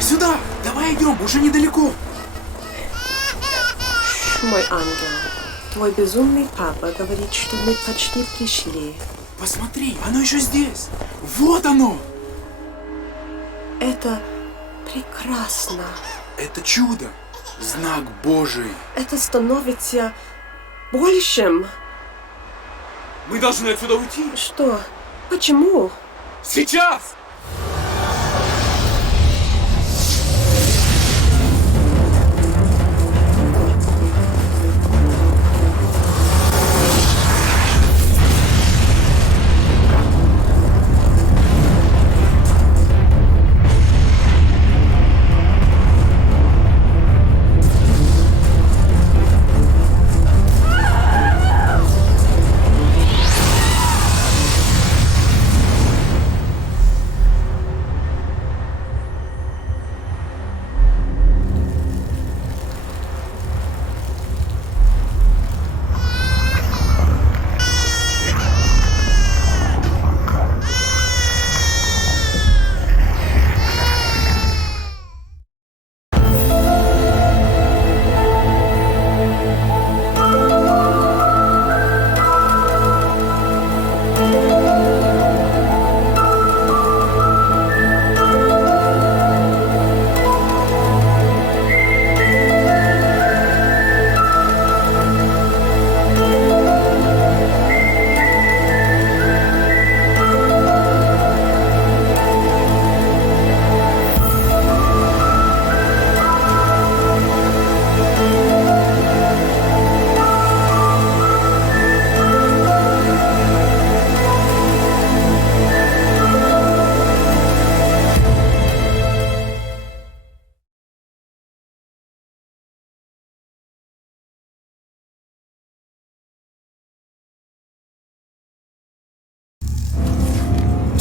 Сюда! Давай идем, уже недалеко. Мой ангел, твой безумный папа говорит, что мы почти пришли. Посмотри, оно еще здесь. Вот оно! Это прекрасно. Это чудо. Знак Божий. Это становится большим. Мы должны отсюда уйти. Что? Почему? Сейчас!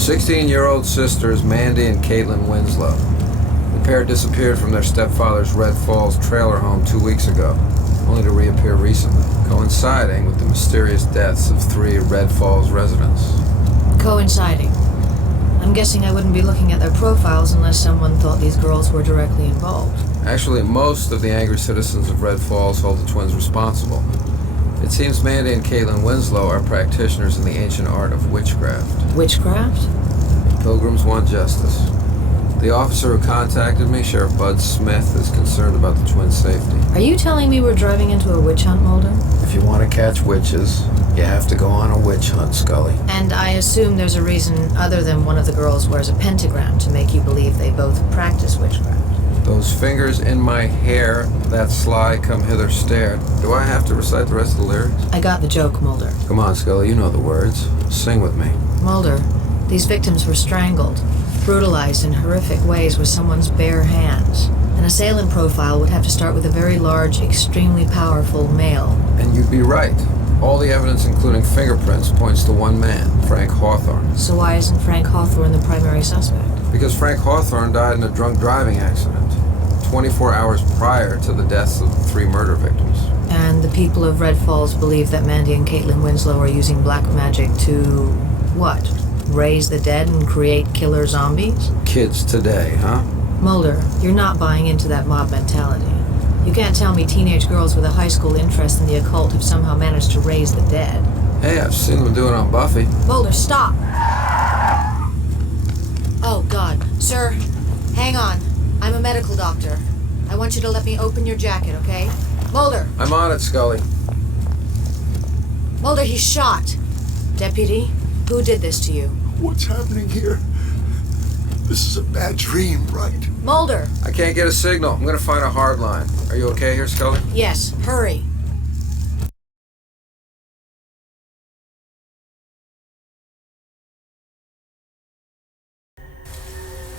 Sixteen-year-old sisters Mandy and Caitlin Winslow. The pair disappeared from their stepfather's Red Falls trailer home 2 weeks ago, only to reappear recently, coinciding with the mysterious deaths of 3 Red Falls residents. Coinciding. I'm guessing I wouldn't be looking at their profiles unless someone thought these girls were directly involved. Actually, most of the angry citizens of Red Falls hold the twins responsible. It seems Mandy and Caitlin Winslow are practitioners in the ancient art of witchcraft. Witchcraft? Pilgrims want justice. The officer who contacted me, Sheriff Bud Smith, is concerned about the twins' safety. Are you telling me we're driving into a witch hunt, Mulder? If you want to catch witches, you have to go on a witch hunt, Scully. And I assume there's a reason other than one of the girls wears a pentagram to make you believe they both practice witchcraft. Those fingers in my hair, that sly come hither stared. Do I have to recite the rest of the lyrics? I got the joke, Mulder. Come on, Scully, you know the words. Sing with me. Mulder, these victims were strangled, brutalized in horrific ways with someone's bare hands. An assailant profile would have to start with a very large, extremely powerful male. And you'd be right. All the evidence, including fingerprints, points to one man, Frank Hawthorne. So why isn't Frank Hawthorne the primary suspect? Because Frank Hawthorne died in a drunk driving accident 24 hours prior to the deaths of the 3 murder victims. And the people of Red Falls believe that Mandy and Caitlin Winslow are using black magic to... what? Raise the dead and create killer zombies? Kids today, huh? Mulder, you're not buying into that mob mentality. You can't tell me teenage girls with a high school interest in the occult have somehow managed to raise the dead. Hey, I've seen them do it on Buffy. Mulder, stop! Oh, God. Sir, hang on. I'm a medical doctor. I want you to let me open your jacket, okay? Mulder! I'm on it, Scully. Mulder, he's shot. Deputy, who did this to you? What's happening here? This is a bad dream, right? Mulder! I can't get a signal. I'm gonna find a hard line. Are you okay here, Scully? Yes, hurry.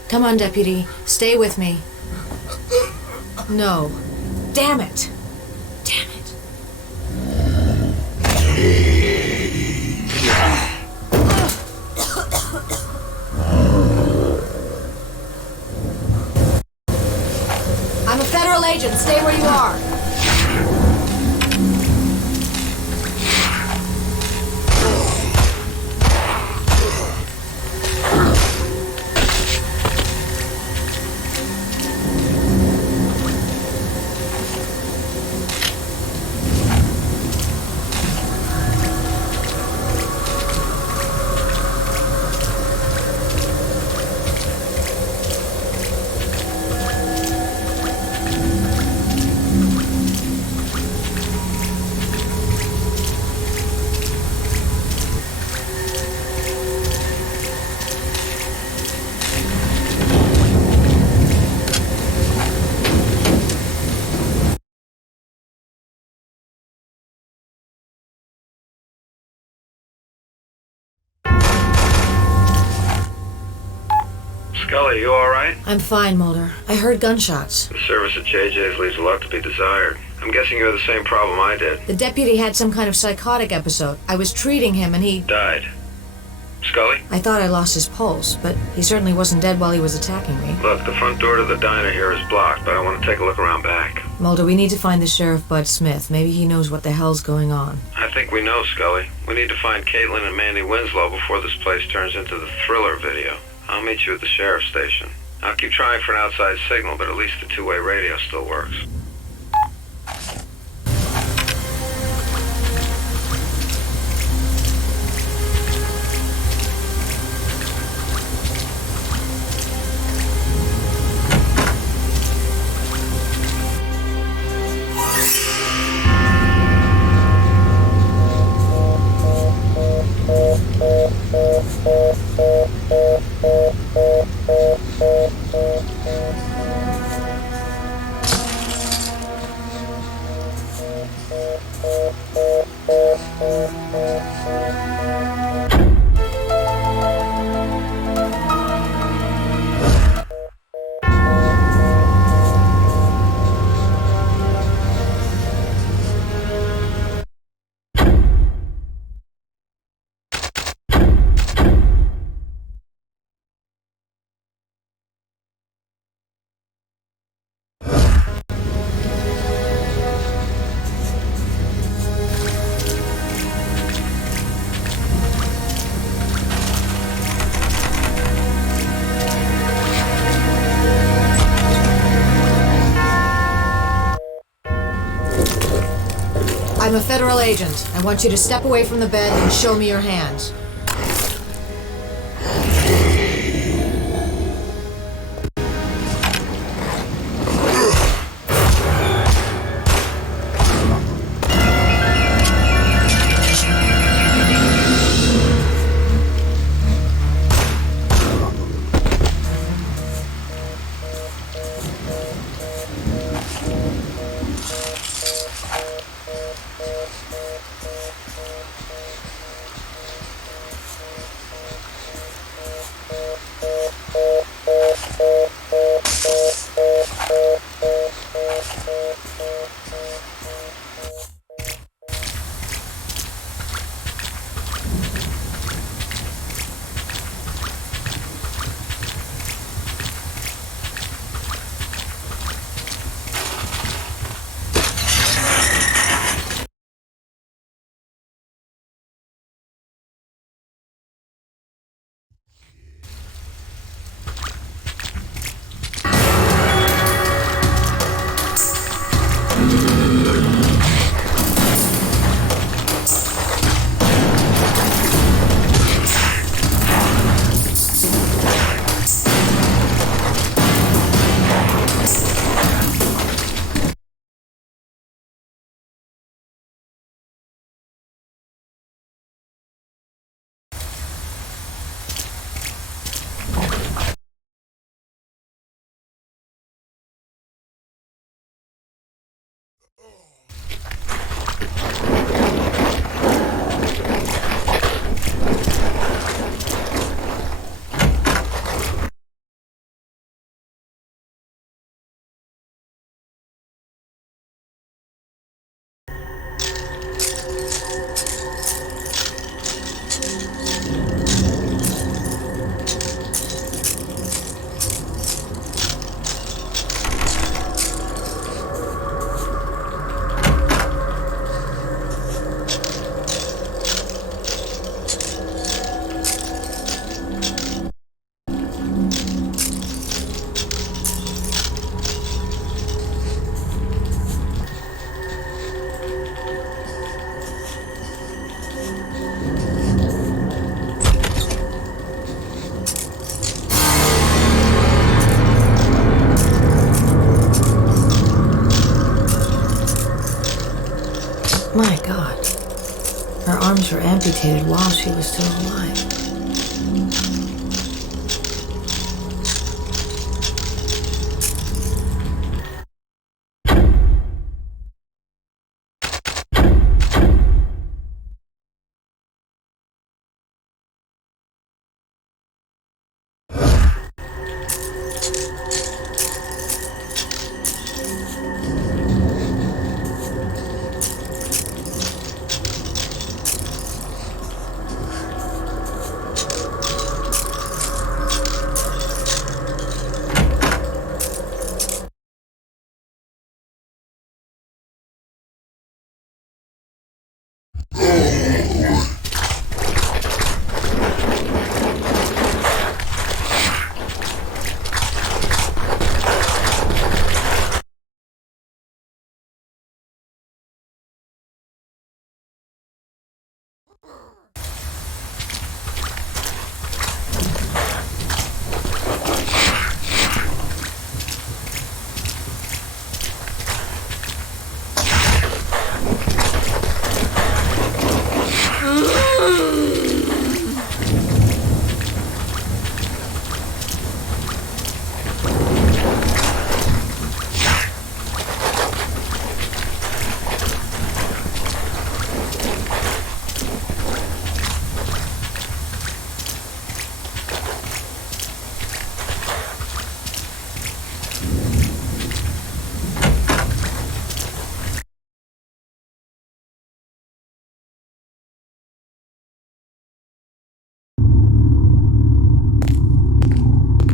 Come on, Deputy. Stay with me. No. Damn it! Damn it. I'm a federal agent. Stay where you are. Scully, you alright? I'm fine, Mulder. I heard gunshots. The service at JJ's leaves a lot to be desired. I'm guessing you had the same problem I did. The deputy had some kind of psychotic episode. I was treating him and he... Died. Scully? I thought I lost his pulse, but he certainly wasn't dead while he was attacking me. Look, the front door to the diner here is blocked, but I want to take a look around back. Mulder, we need to find the Sheriff Bud Smith. Maybe he knows what the hell's going on. I think we know, Scully. We need to find Caitlin and Mandy Winslow before this place turns into the Thriller video. I'll meet you at the sheriff's station. I'll keep trying for an outside signal, but at least the two-way radio still works. I'm a federal agent. I want you to step away from the bed and show me your hands. arms were amputated while she was still alive.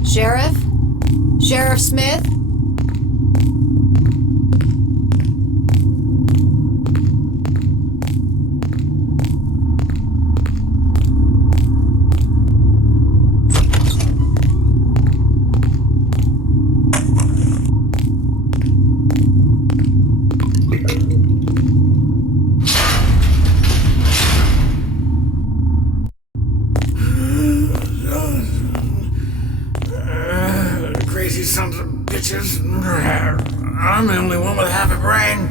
Sheriff? Sheriff Smith? Crazy sons of bitches. I'm the only one with half a brain.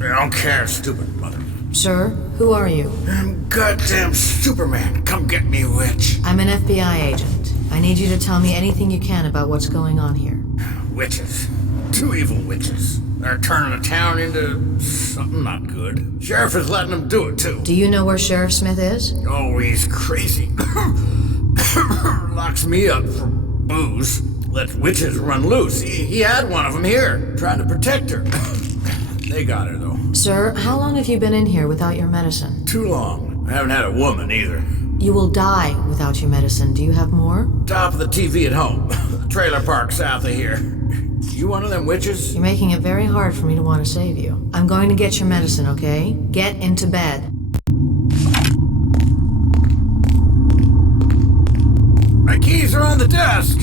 I don't care, stupid mother. Sir, who are you? I'm goddamn Superman. Come get me, witch. I'm an FBI agent. I need you to tell me anything you can about what's going on here. Witches. Two evil witches. They're turning the town into something not good. Sheriff is letting them do it, too. Do you know where Sheriff Smith is? Oh, he's crazy. Locks me up for booze. Lets witches run loose. He had one of them here, trying to protect her. They got her, though. Sir, how long have you been in here without your medicine? Too long. I haven't had a woman, either. You will die without your medicine. Do you have more? Top of the TV at home. The trailer park south of here. You one of them witches? You're making it very hard for me to want to save you. I'm going to get your medicine, okay? Get into bed. My keys are on the desk.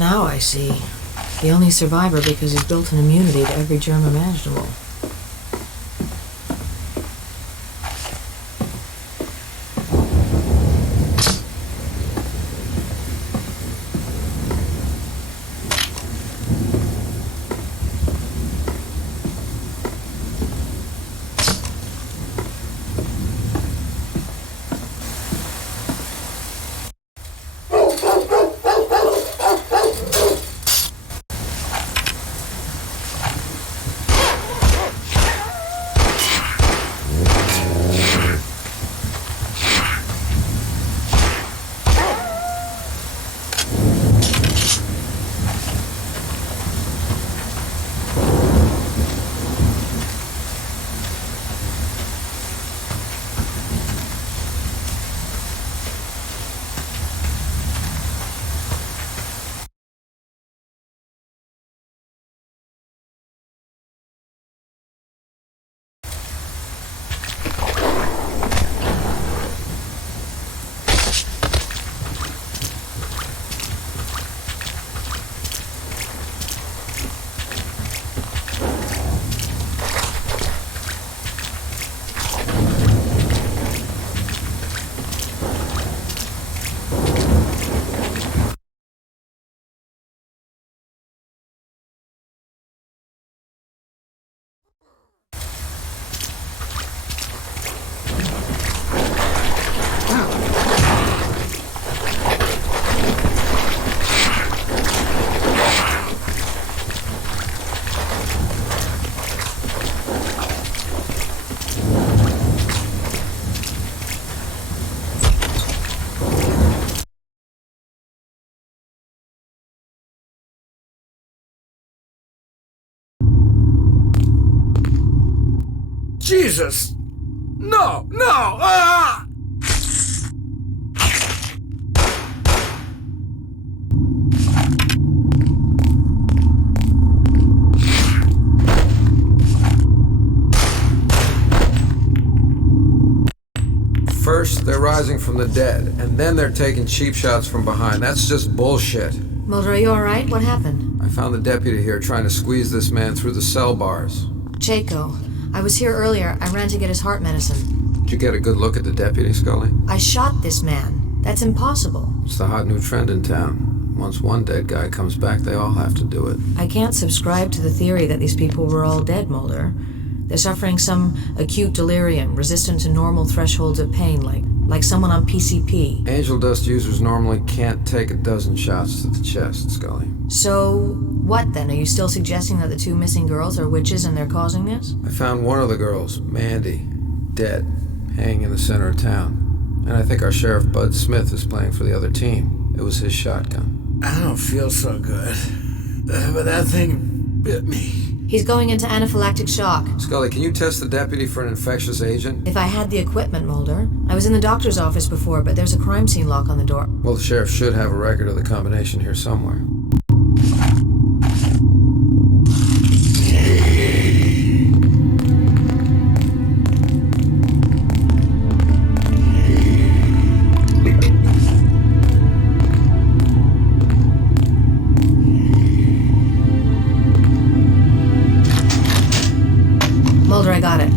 Now I see. The only survivor because he's built an immunity to every germ imaginable. Jesus! No! No! Ah! First, they're rising from the dead, and then they're taking cheap shots from behind. That's just bullshit. Mulder, are you alright? What happened? I found the deputy here trying to squeeze this man through the cell bars. Chaco. I was here earlier. I ran to get his heart medicine. Did you get a good look at the deputy, Scully? I shot this man. That's impossible. It's the hot new trend in town. Once one dead guy comes back, they all have to do it. I can't subscribe to the theory that these people were all dead, Mulder. They're suffering some acute delirium, resistant to normal thresholds of pain, like someone on PCP. Angel dust users normally can't take a dozen shots to the chest, Scully. So, what then? Are you still suggesting that the two missing girls are witches and they're causing this? I found one of the girls, Mandy, dead, hanging in the center of town. And I think our Sheriff Bud Smith is playing for the other team. It was his shotgun. I don't feel so good. But that thing bit me. He's going into anaphylactic shock. Scully, can you test the deputy for an infectious agent? If I had the equipment, Mulder. I was in the doctor's office before, but there's a crime scene lock on the door. Well, the sheriff should have a record of the combination here somewhere. Mulder, I got it.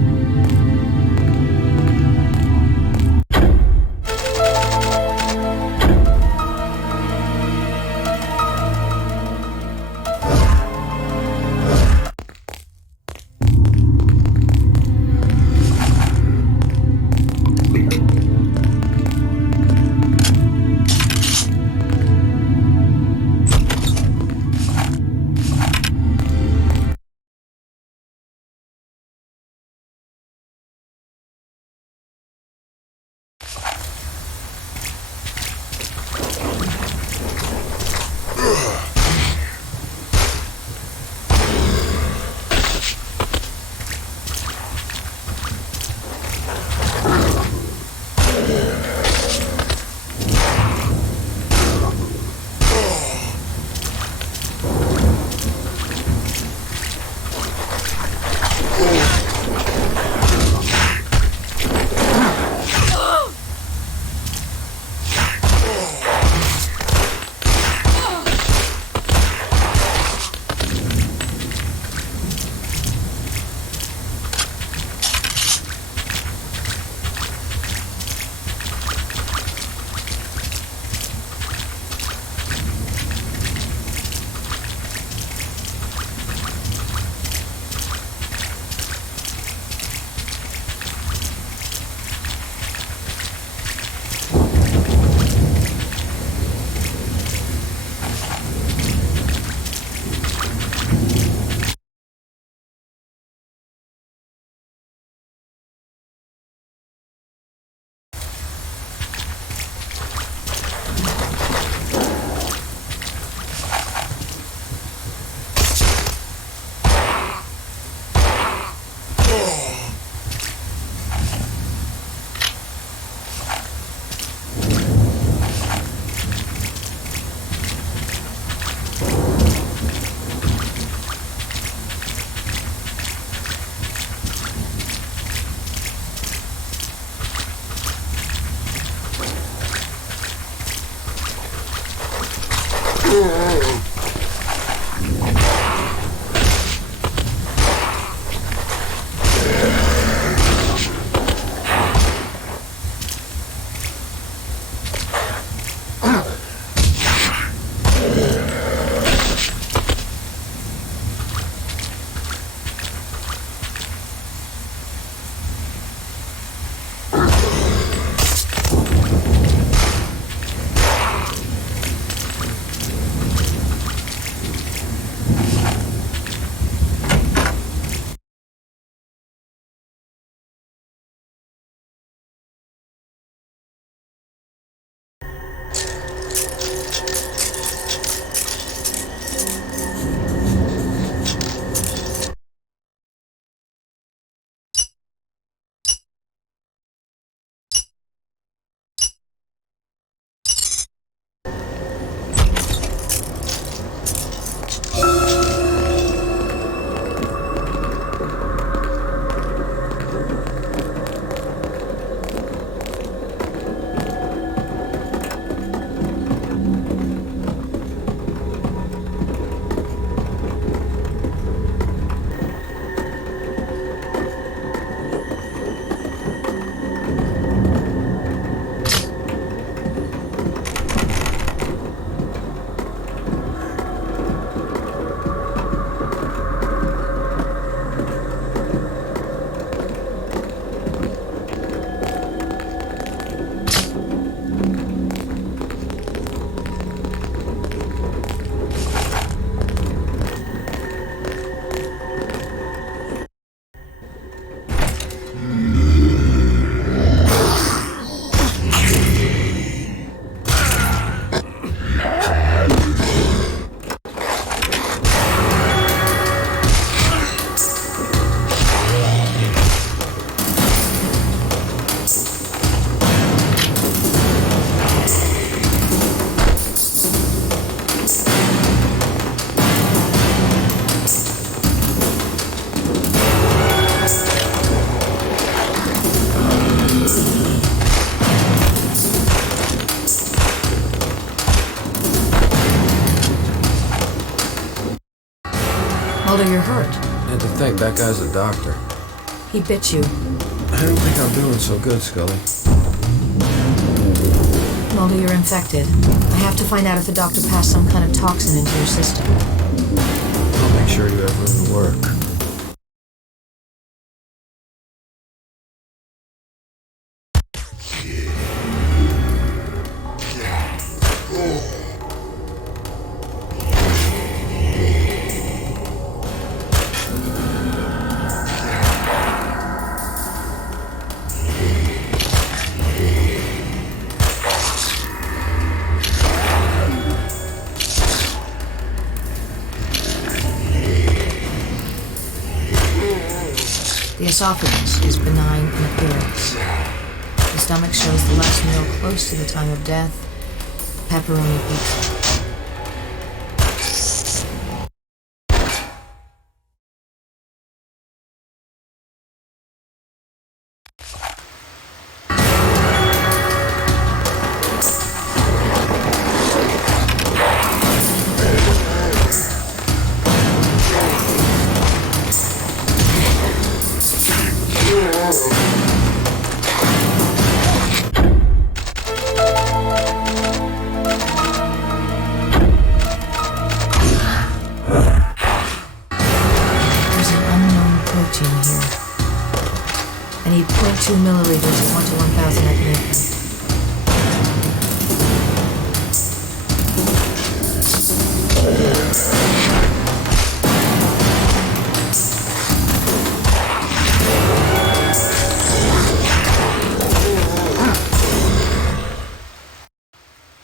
Mulder, you're hurt. And to think, that guy's a doctor. He bit you. I don't think I'm doing so good, Scully. Mulder, you're infected. I have to find out if the doctor passed some kind of toxin into your system. I'll make sure you have room to work. The esophagus is benign in appearance. The stomach shows the last meal close to the time of death. Pepperoni pizza. I need 0.2 milliliters of 1 to 1,000 epinephrine.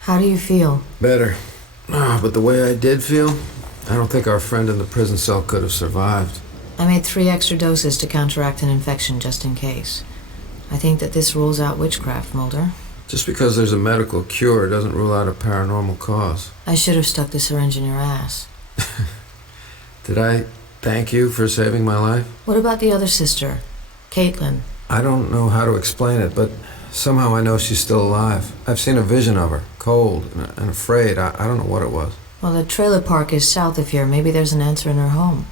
How do you feel? Better. But the way I did feel, I don't think our friend in the prison cell could have survived. I made 3 extra doses to counteract an infection just in case. I think that this rules out witchcraft, Mulder. Just because there's a medical cure doesn't rule out a paranormal cause. I should have stuck the syringe in your ass. Did I thank you for saving my life? What about the other sister, Caitlin? I don't know how to explain it, but somehow I know she's still alive. I've seen a vision of her, cold and afraid. I don't know what it was. Well, the trailer park is south of here. Maybe there's an answer in her home.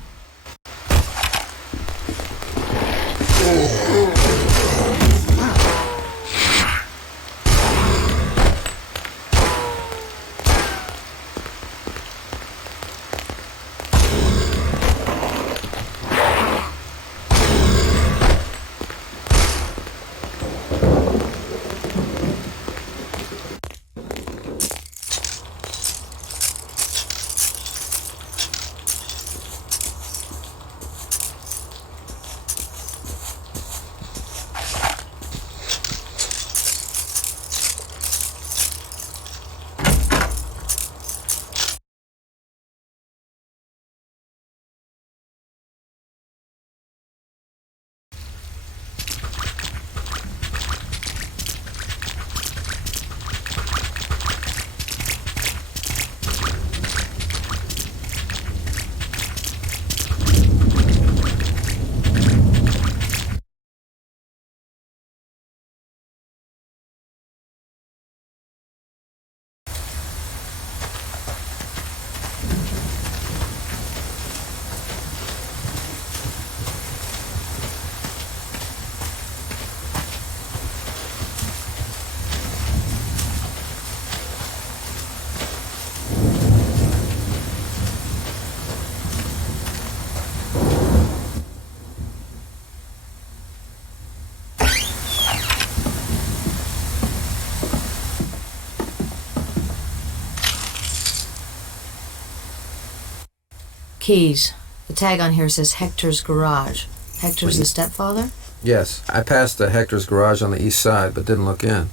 Keys. The tag on here says Hector's Garage. Hector's the stepfather? Yes, I passed the Hector's Garage on the east side, but didn't look in.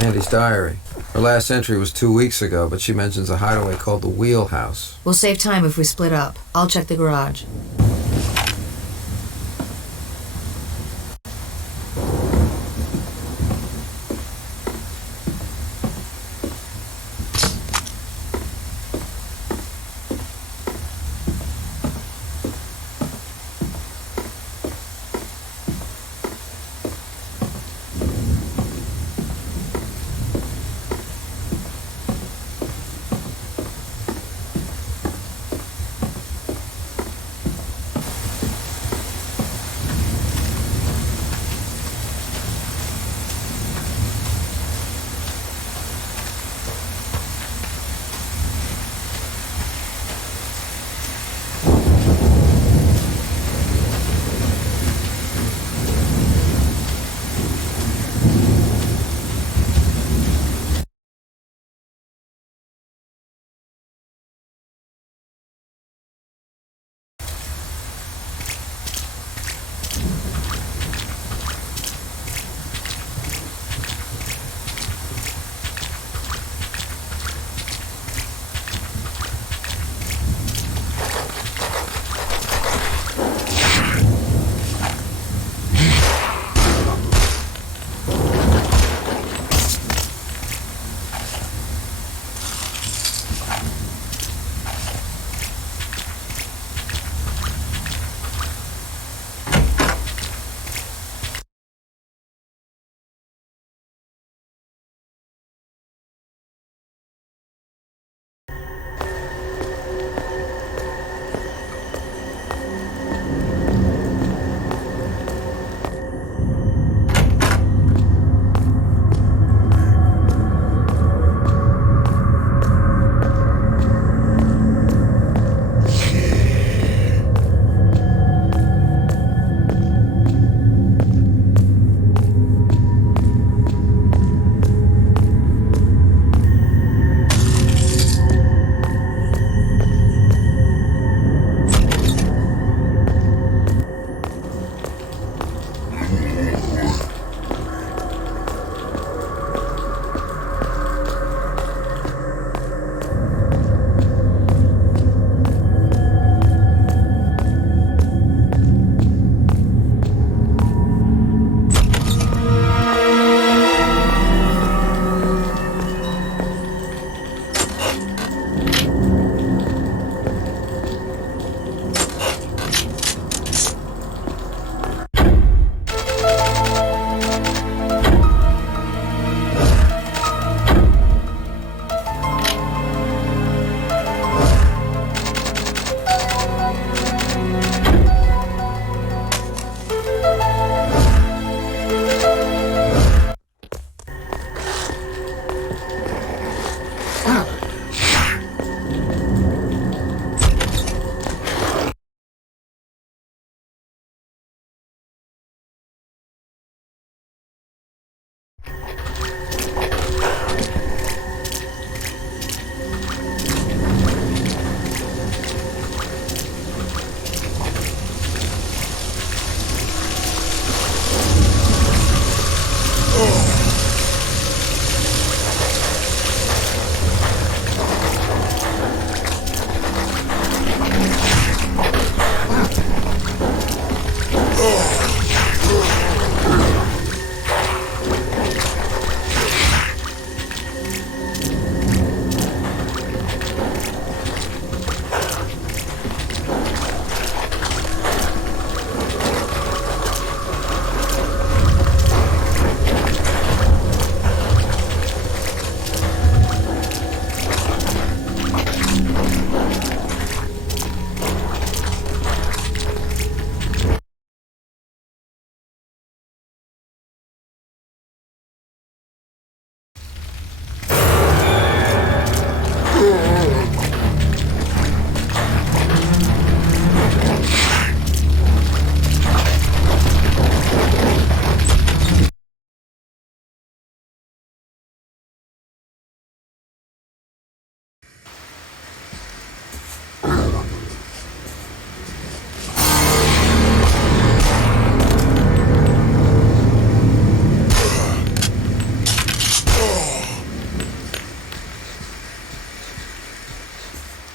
Mandy's diary. Her last entry was 2 weeks ago, but she mentions a hideaway called the Wheelhouse. We'll save time if we split up. I'll check the garage.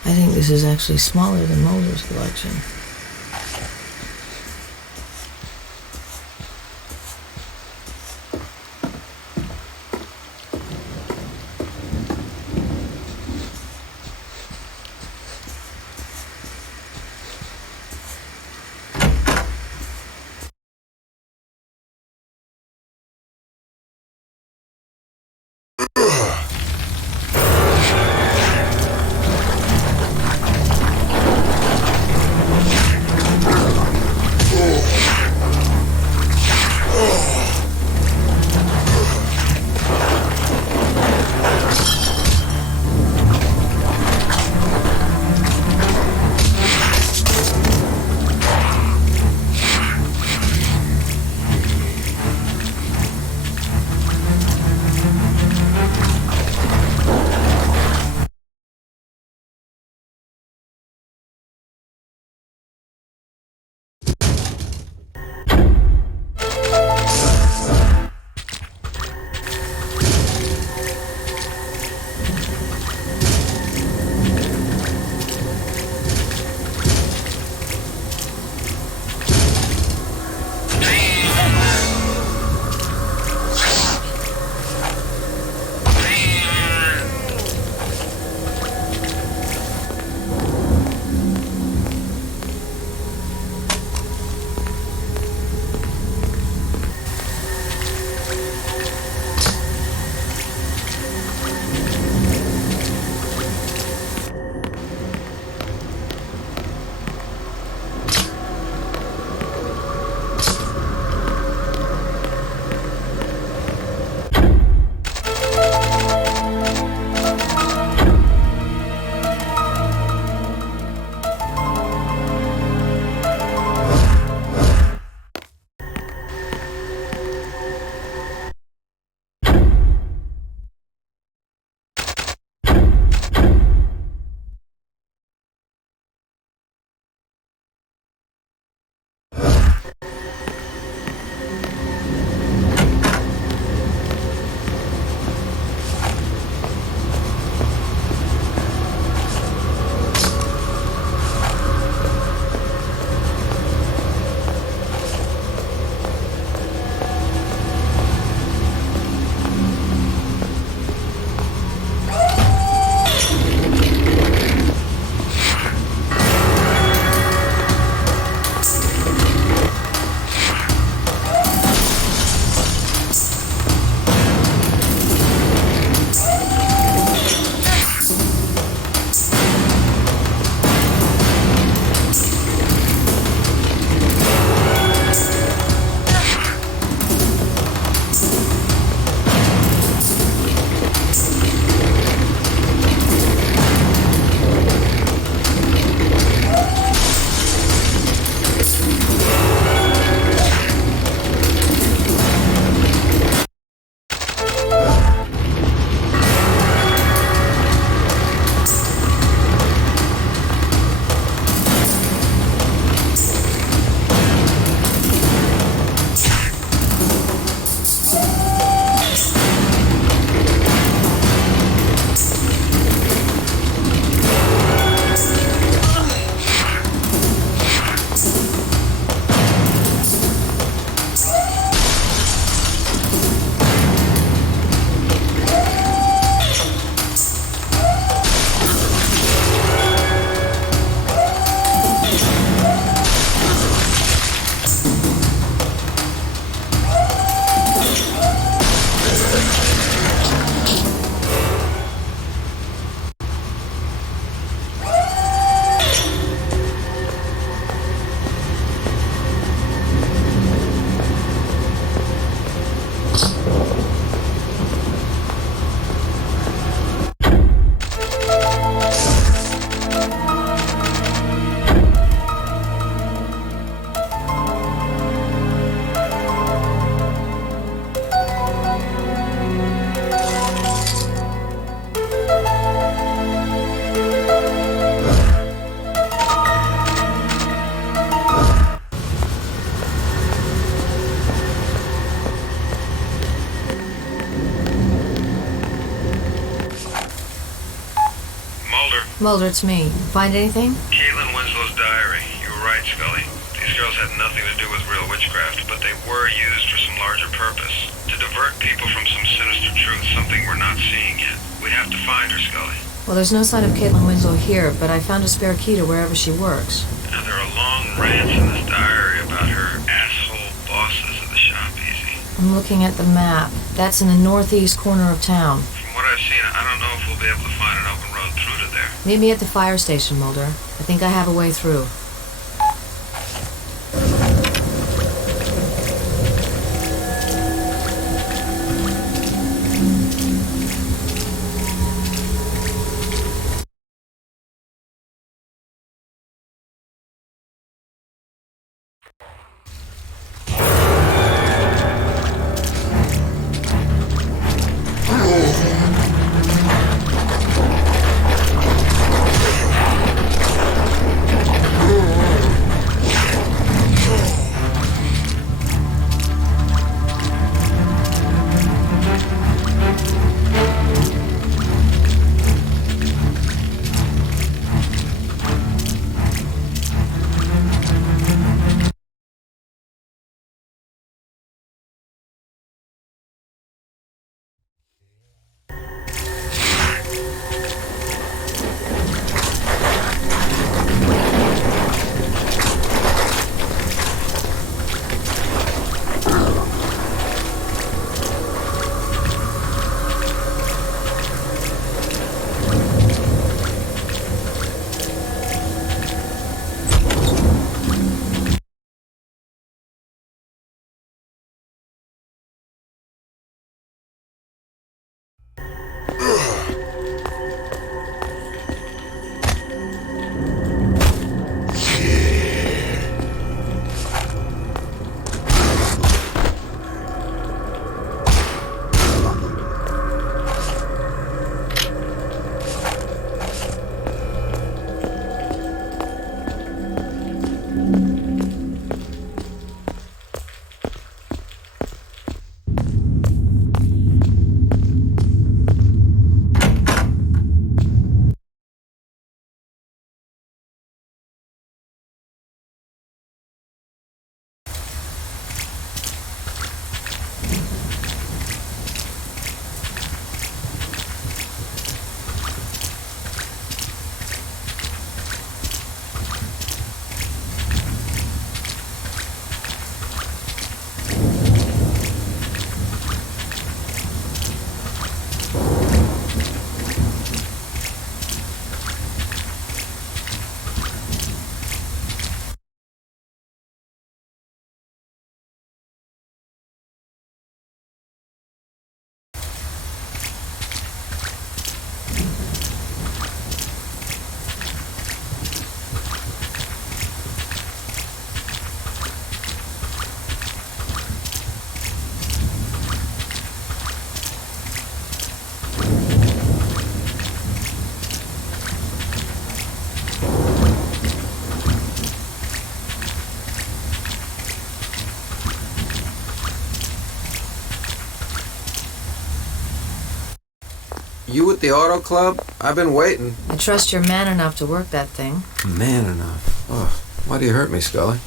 I think this is actually smaller than Mulder's collection. Mulder, it's me. Find anything? Caitlin Winslow's diary. You were right, Scully. These girls had nothing to do with real witchcraft, but they were used for some larger purpose. To divert people from some sinister truth, something we're not seeing yet. We have to find her, Scully. Well, there's no sign of Caitlin Winslow here, but I found a spare key to wherever she works. Now, there are long rants in this diary about her asshole bosses at the shop, Easy. I'm looking at the map. That's in the northeast corner of town. From what I've seen, I don't know if we'll be able to find an open road through to there. Meet me at the fire station, Mulder. I think I have a way through. You at the auto club? I've been waiting. I trust you're man enough to work that thing. Man enough. Oh, why do you hurt me, Scully?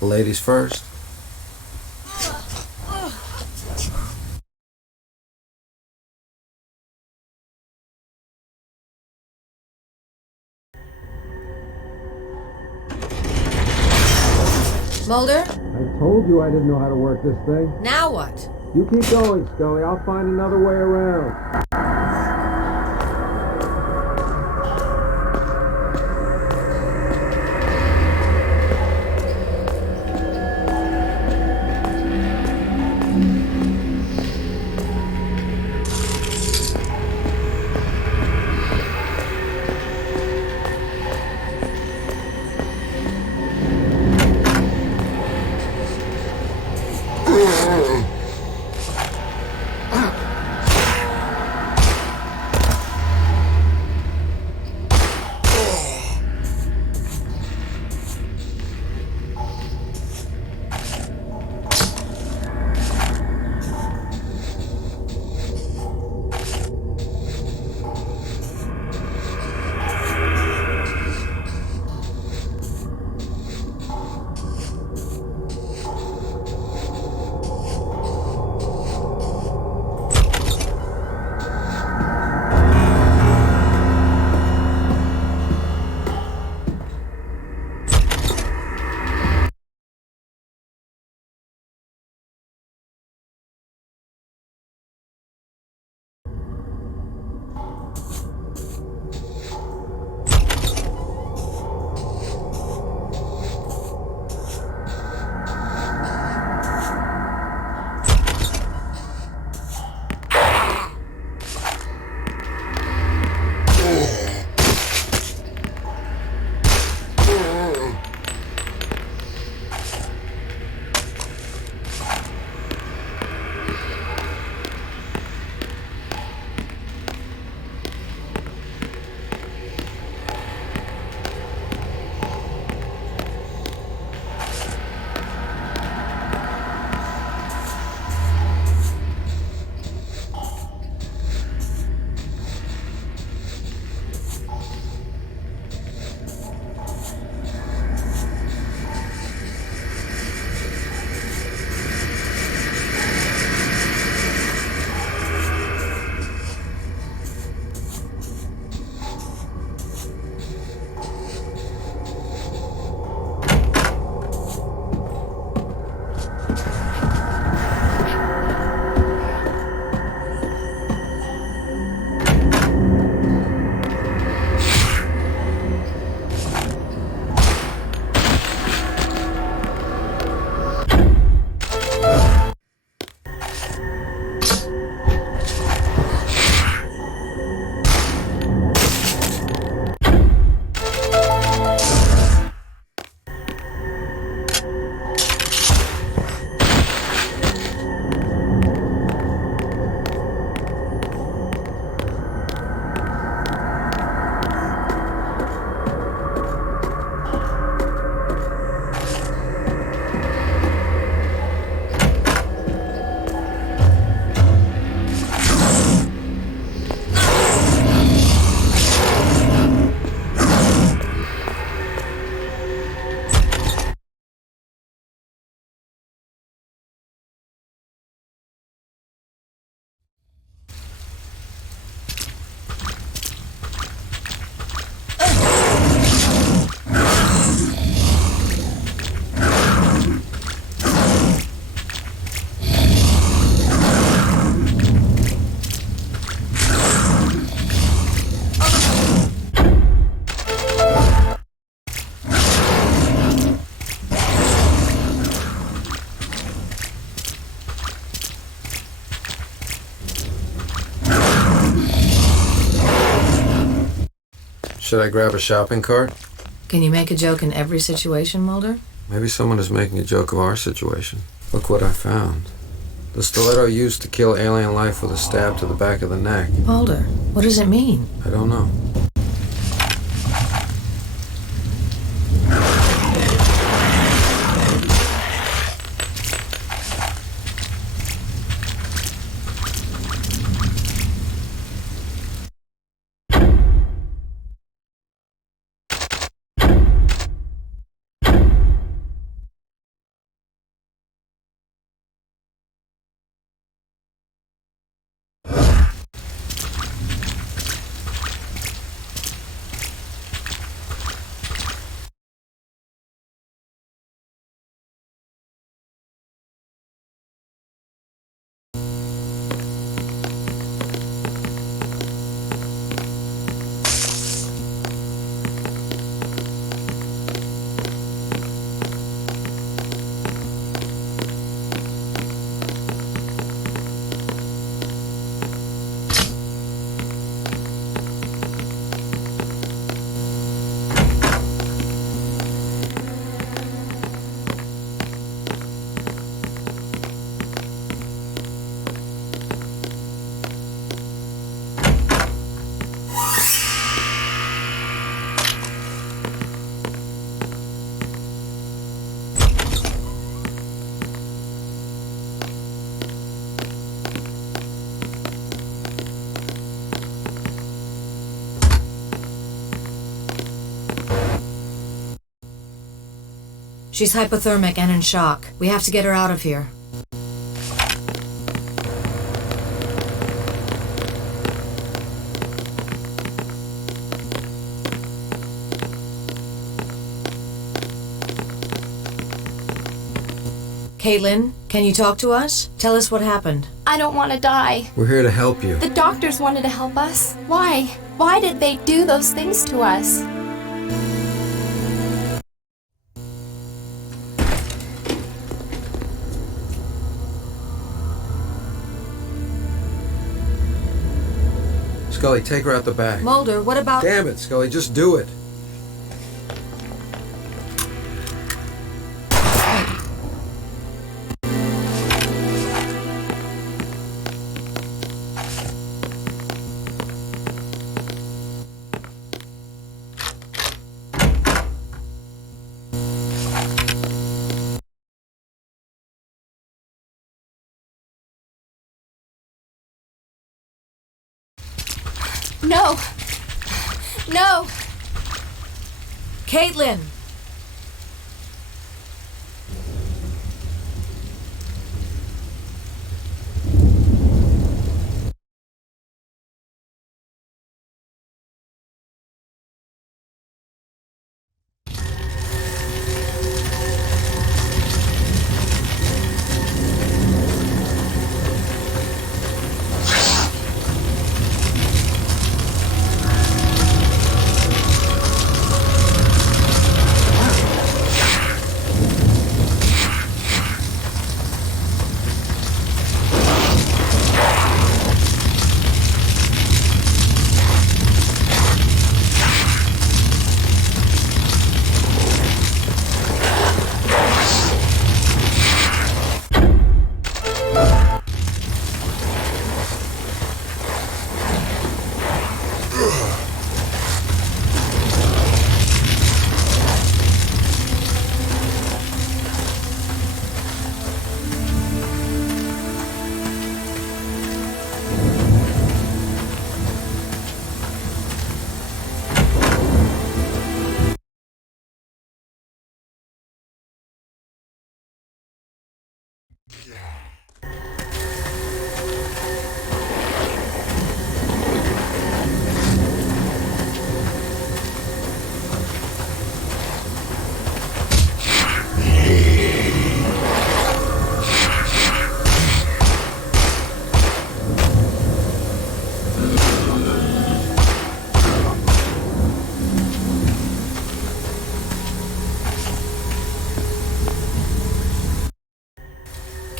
Ladies first. Mulder? I told you I didn't know how to work this thing. Now what? You keep going, Scully. I'll find another way around. Should I grab a shopping cart? Can you make a joke in every situation, Mulder? Maybe someone is making a joke of our situation. Look what I found. The stiletto used to kill alien life with a stab to the back of the neck. Mulder, what does it mean? I don't know. She's hypothermic and in shock. We have to get her out of here. Caitlin, can you talk to us? Tell us what happened. I don't want to die. We're here to help you. The doctors wanted to help us. Why? Why did they do those things to us? Scully, take her out the back. Mulder, what about... Damn it, Scully, just do it. No! No! Caitlin!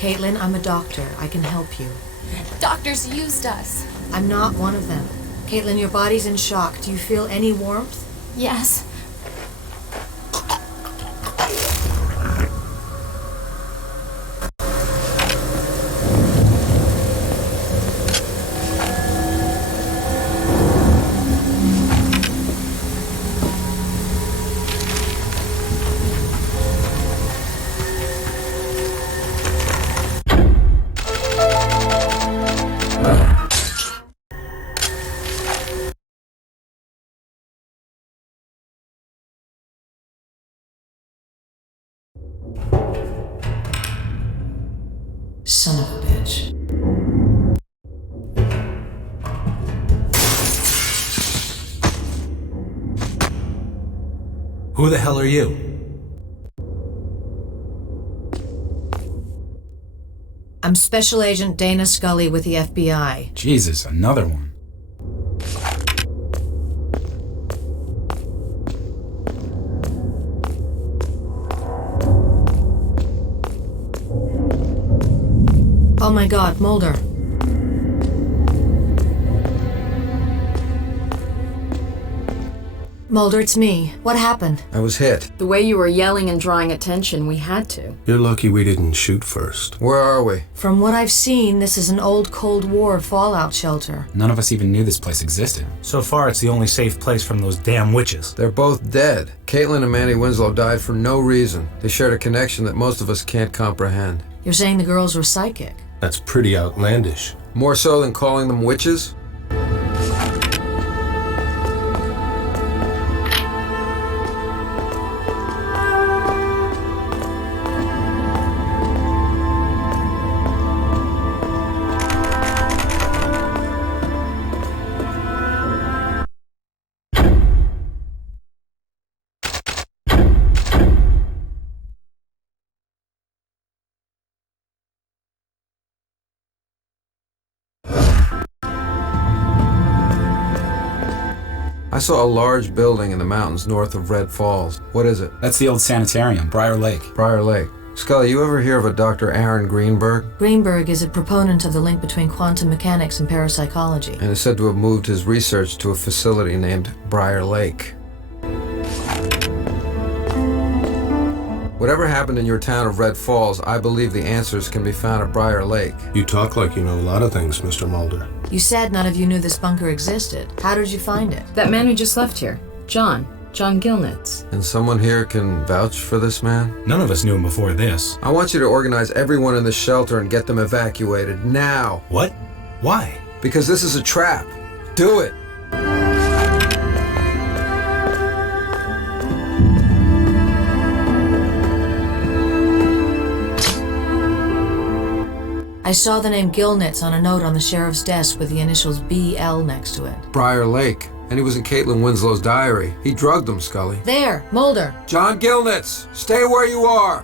Caitlin, I'm a doctor. I can help you. Doctors used us. I'm not one of them. Caitlin, your body's in shock. Do you feel any warmth? Yes. Son of a bitch. Who the hell are you? I'm Special Agent Dana Scully with the FBI. Jesus, another one. Oh my god, Mulder. Mulder, it's me. What happened? I was hit. The way you were yelling and drawing attention, we had to. You're lucky we didn't shoot first. Where are we? From what I've seen, this is an old Cold War fallout shelter. None of us even knew this place existed. So far, it's the only safe place from those damn witches. They're both dead. Caitlin and Manny Winslow died for no reason. They shared a connection that most of us can't comprehend. You're saying the girls were psychic? That's pretty outlandish. More so than calling them witches? I saw a large building in the mountains north of Red Falls. What is it? That's the old sanitarium, Briar Lake. Briar Lake. Scully, you ever hear of a Dr. Aaron Greenberg? Greenberg is a proponent of the link between quantum mechanics and parapsychology. And is said to have moved his research to a facility named Briar Lake. Whatever happened in your town of Red Falls, I believe the answers can be found at Briar Lake. You talk like you know a lot of things, Mr. Mulder. You said none of you knew this bunker existed. How did you find it? That man who just left here, John Gilnitz. And someone here can vouch for this man? None of us knew him before this. I want you to organize everyone in the shelter and get them evacuated, now. What? Why? Because this is a trap. Do it. I saw the name Gilnitz on a note on the sheriff's desk with the initials BL next to it. Briar Lake. And he was in Caitlin Winslow's diary. He drugged them, Scully. There, Mulder. John Gilnitz, stay where you are.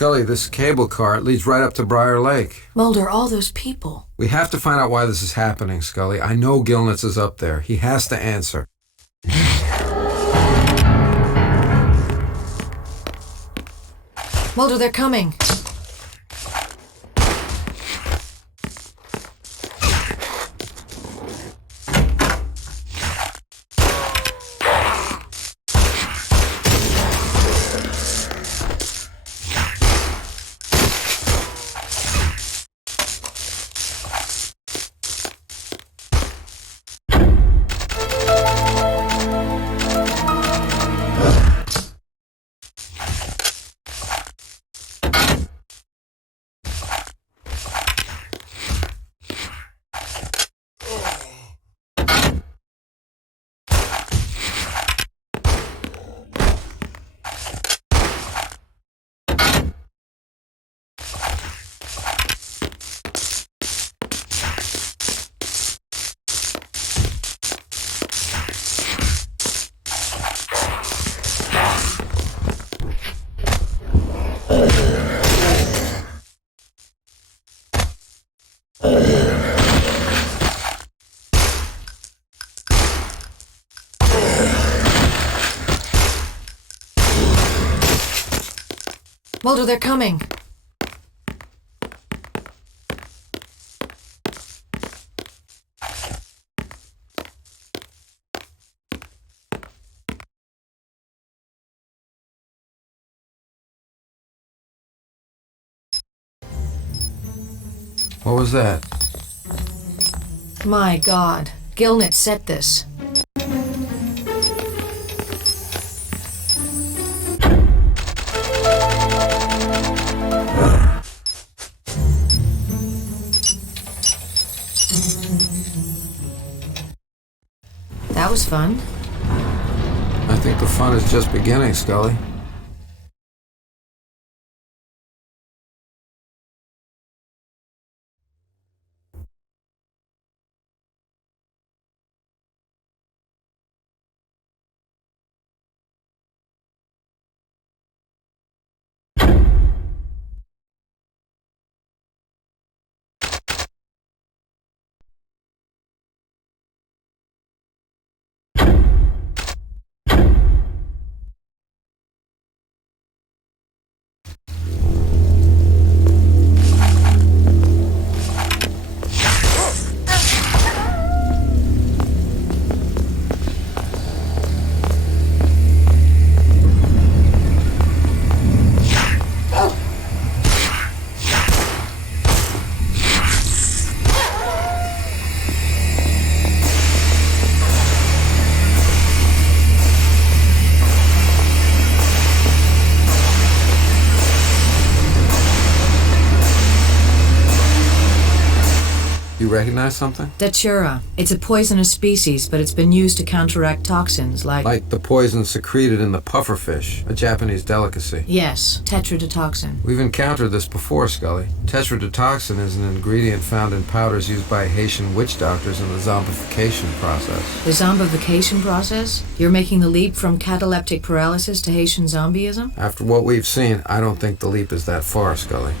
Scully, this cable car, it leads right up to Briar Lake. Mulder, all those people. We have to find out why this is happening, Scully. I know Gilnitz is up there. He has to answer. Mulder, they're coming. Mulder, they're coming. What was that? My God. Gilnitz set this. That was fun. I think the fun is just beginning, Scully. Recognize something? Datura. It's a poisonous species, but it's been used to counteract toxins like... Like the poison secreted in the pufferfish, a Japanese delicacy. Yes, tetrodotoxin. We've encountered this before, Scully. Tetrodotoxin is an ingredient found in powders used by Haitian witch doctors in the zombification process. The zombification process? You're making the leap from cataleptic paralysis to Haitian zombieism? After what we've seen, I don't think the leap is that far, Scully.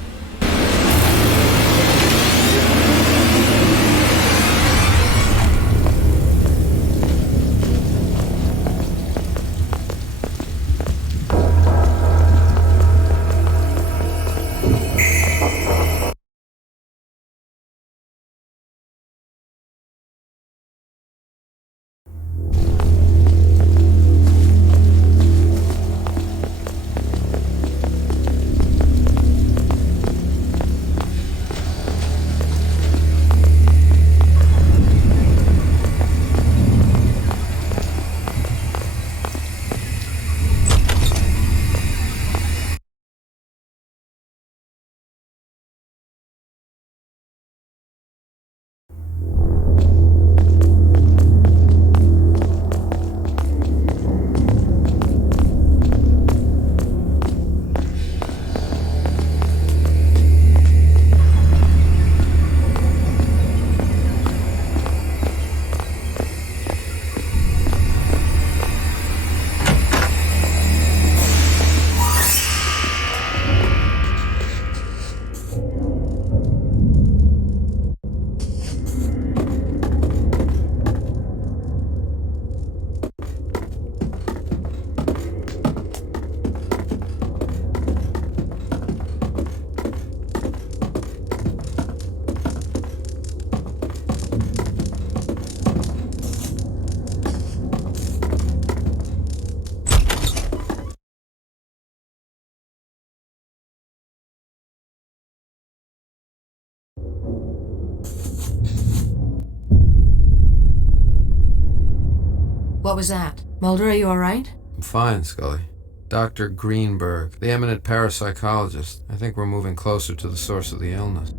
What was that? Mulder, are you alright? I'm fine, Scully. Dr. Greenberg, the eminent parapsychologist. I think we're moving closer to the source of the illness.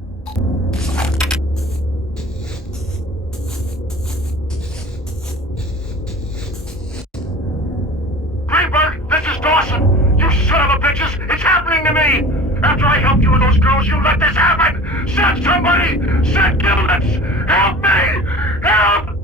Greenberg, this is Dawson! You son of a bitches! It's happening to me! After I helped you and those girls, you let this happen! Send somebody! Send Gillets! Help me! Help!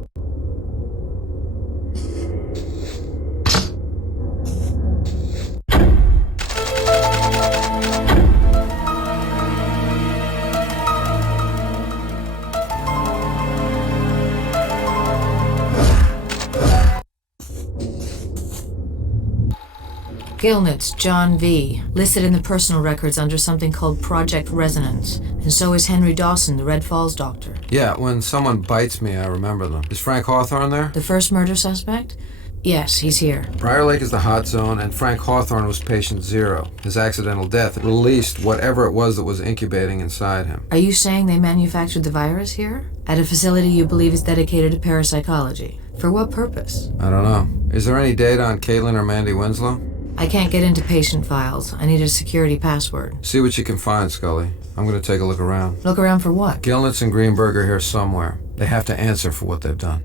Gilnitz, John V., listed in the personal records under something called Project Resonance, and so is Henry Dawson, the Red Falls doctor. Yeah, when someone bites me, I remember them. Is Frank Hawthorne there? The first murder suspect? Yes, he's here. Briar Lake is the hot zone, and Frank Hawthorne was patient 0. His accidental death released whatever it was that was incubating inside him. Are you saying they manufactured the virus here? At a facility you believe is dedicated to parapsychology? For what purpose? I don't know. Is there any data on Caitlin or Mandy Winslow? I can't get into patient files. I need a security password. See what you can find, Scully. I'm going to take a look around. Look around for what? Gilnitz and Greenberg are here somewhere. They have to answer for what they've done.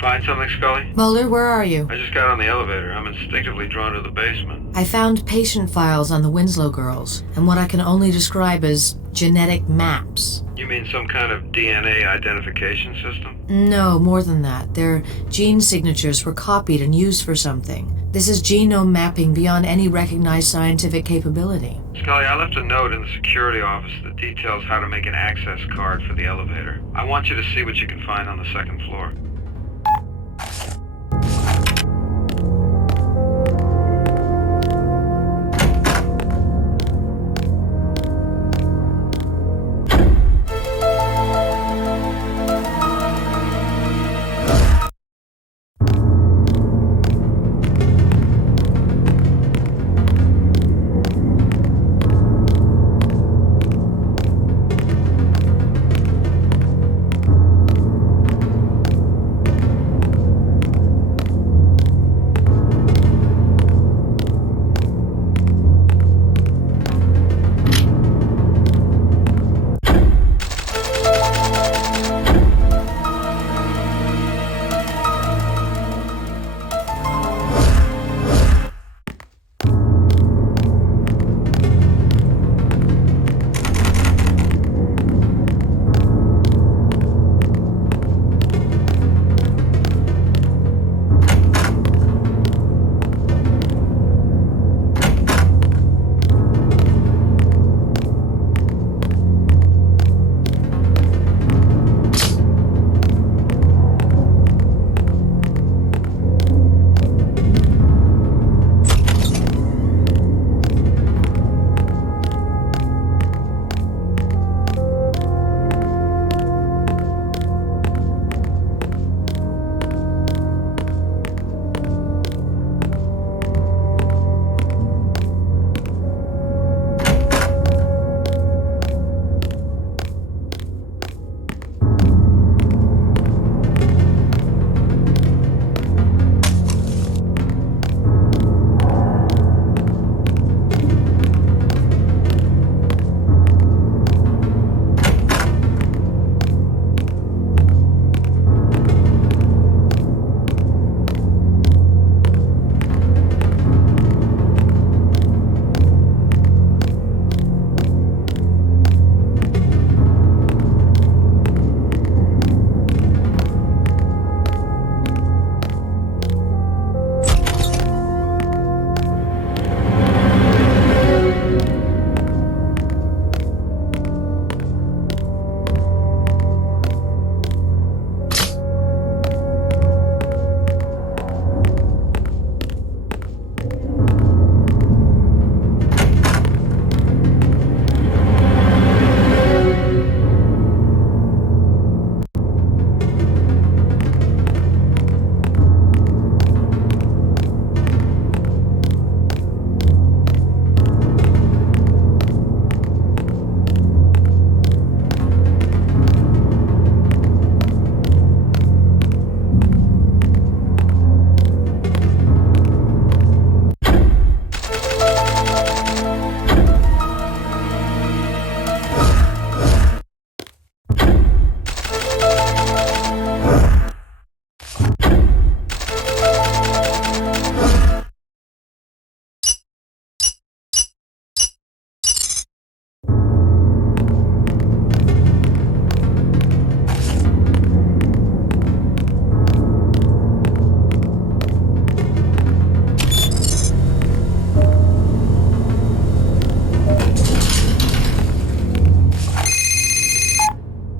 Find something, Scully? Mulder, where are you? I just got on the elevator. I'm instinctively drawn to the basement. I found patient files on the Winslow girls, and what I can only describe as genetic maps. You mean some kind of DNA identification system? No, more than that. Their gene signatures were copied and used for something. This is genome mapping beyond any recognized scientific capability. Scully, I left a note in the security office that details how to make an access card for the elevator. I want you to see what you can find on the second floor.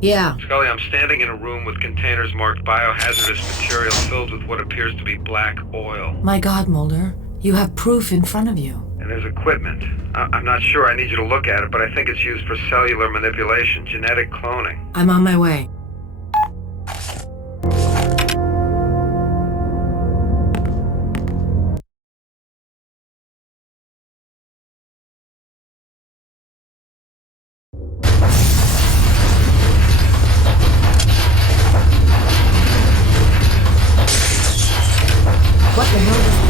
Yeah. Scully, I'm standing in a room with containers marked biohazardous material filled with what appears to be black oil. My God, Mulder. You have proof in front of you. And there's equipment. I'm not sure. I need you to look at it, but I think it's used for cellular manipulation, genetic cloning. I'm on my way. What the hell is...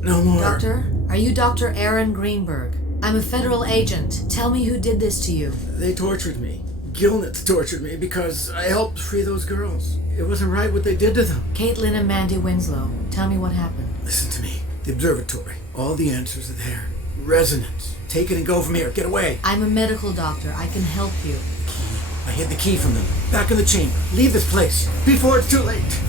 No more. Doctor, are you Dr. Aaron Greenberg? I'm a federal agent. Tell me who did this to you. They tortured me. Gilnitz tortured me because I helped free those girls. It wasn't right what they did to them. Caitlin and Mandy Winslow. Tell me what happened. Listen to me. The observatory. All the answers are there. Resonance. Take it and go from here. Get away. I'm a medical doctor. I can help you. Key. I hid the key from them. Back in the chamber. Leave this place before it's too late.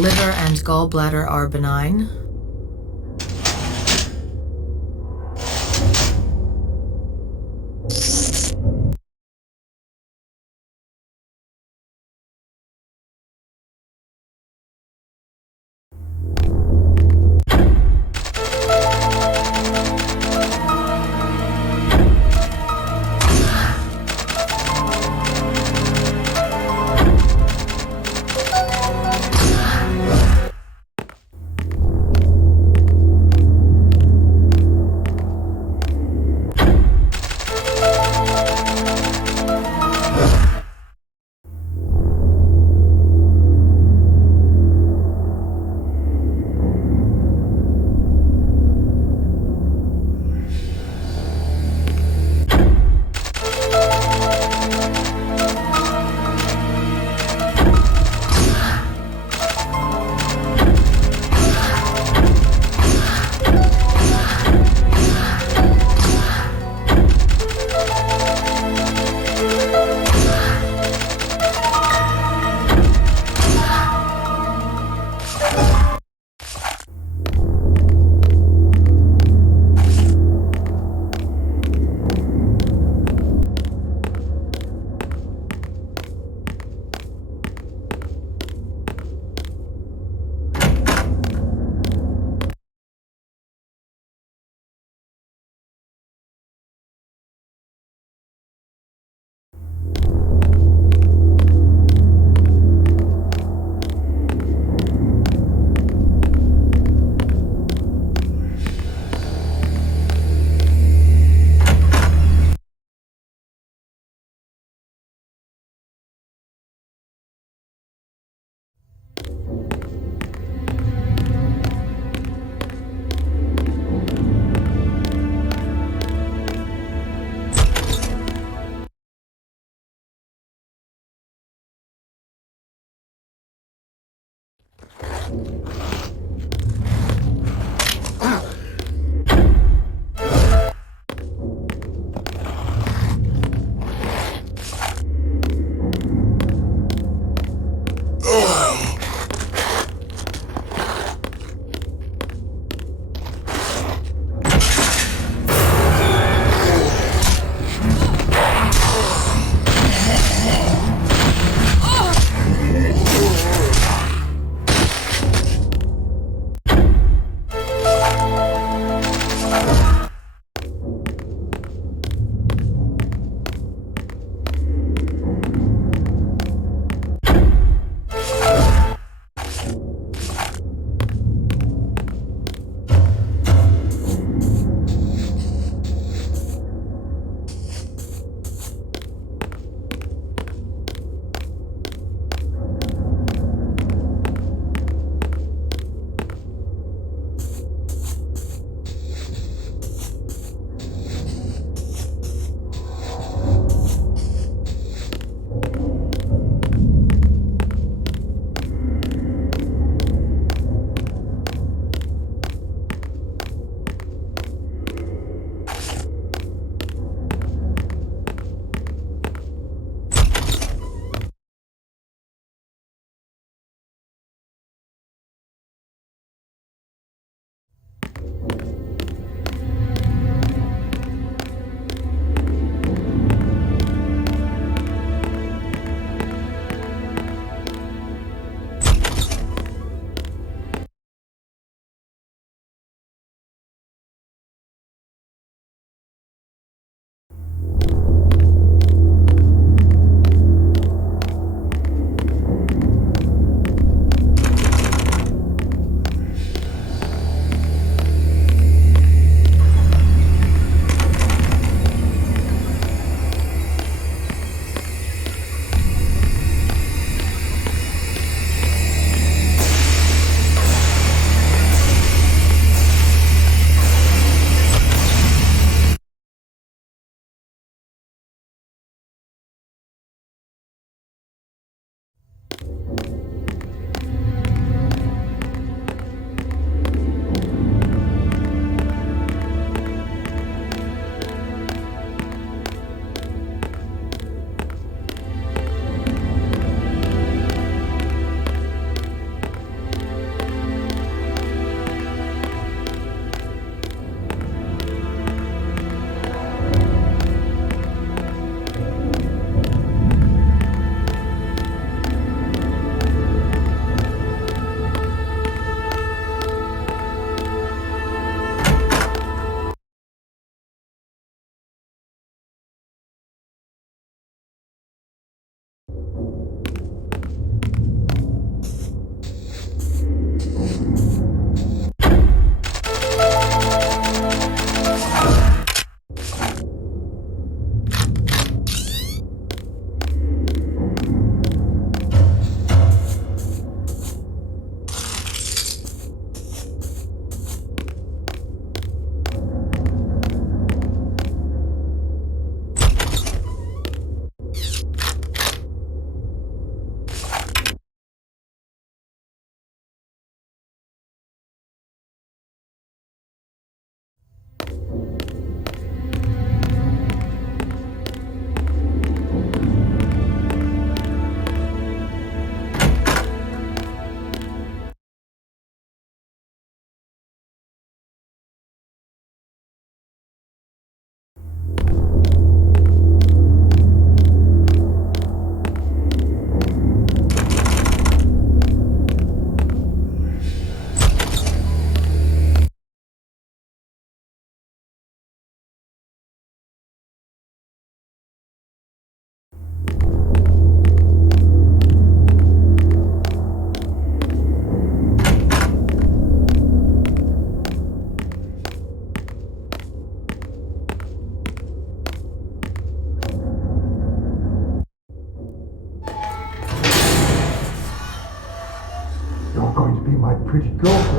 liver and gallbladder are benign.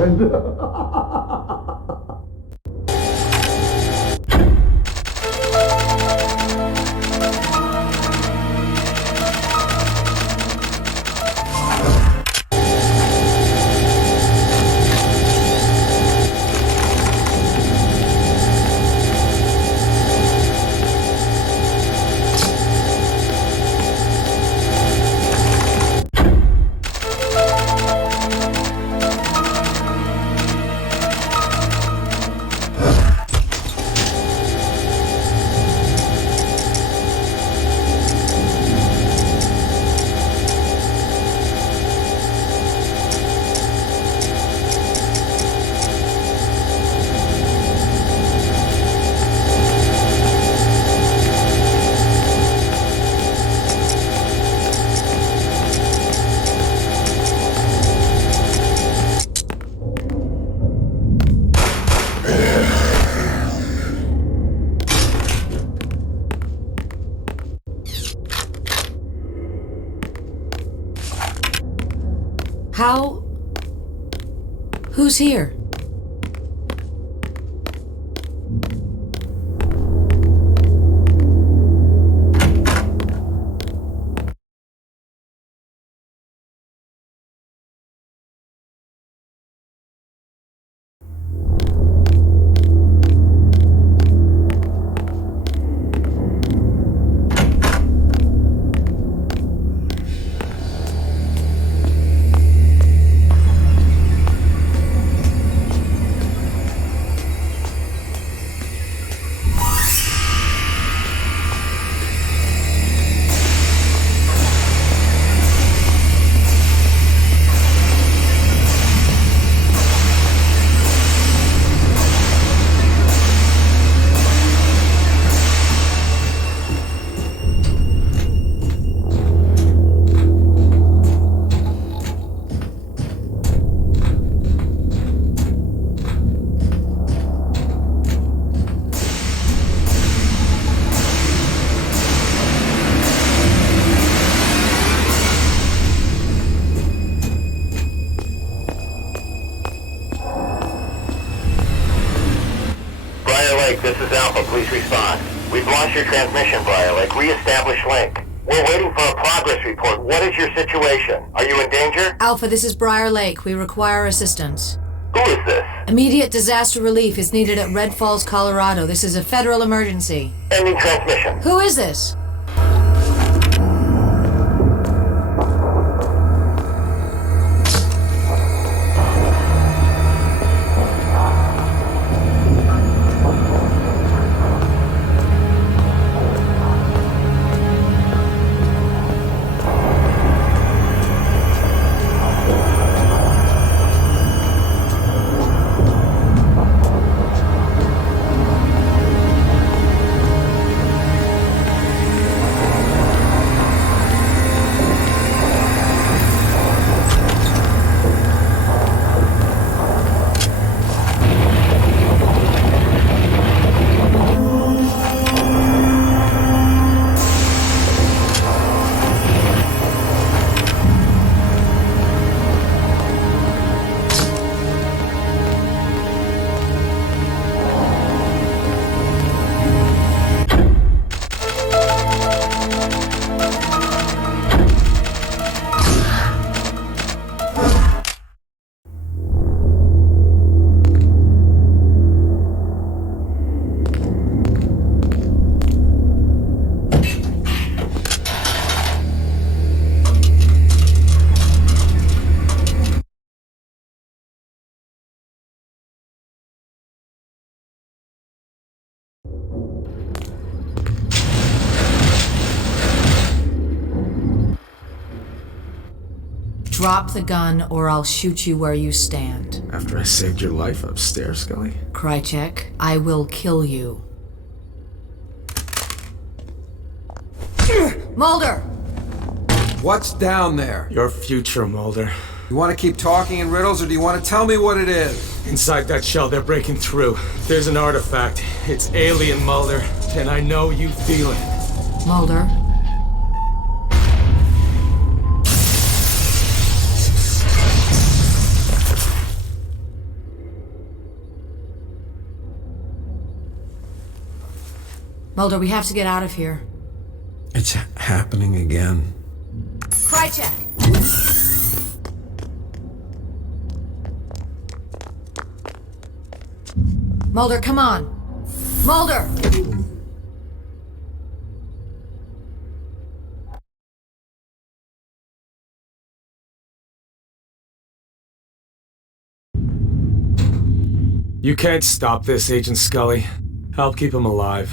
happened. How? Who's here? This is Alpha. Please respond. We've lost your transmission, Briar. Re-establish link. We're waiting for a progress report. What is your situation? Are you in danger? Alpha, this is Briar Lake. We require assistance. Who is this? Immediate disaster relief is needed at Red Falls, Colorado. This is a federal emergency. Ending transmission. Who is this? Drop the gun or I'll shoot you where you stand. After I saved your life upstairs, Scully? Krychek, I will kill you. Mulder! What's down there? Your future, Mulder. You want to keep talking in riddles, or do you want to tell me what it is? Inside that shell, they're breaking through. There's an artifact. It's alien, Mulder, and I know you feel it. Mulder? Mulder, we have to get out of here. It's happening again. Cry check. Mulder, come on. Mulder! You can't stop this, Agent Scully. Help keep him alive.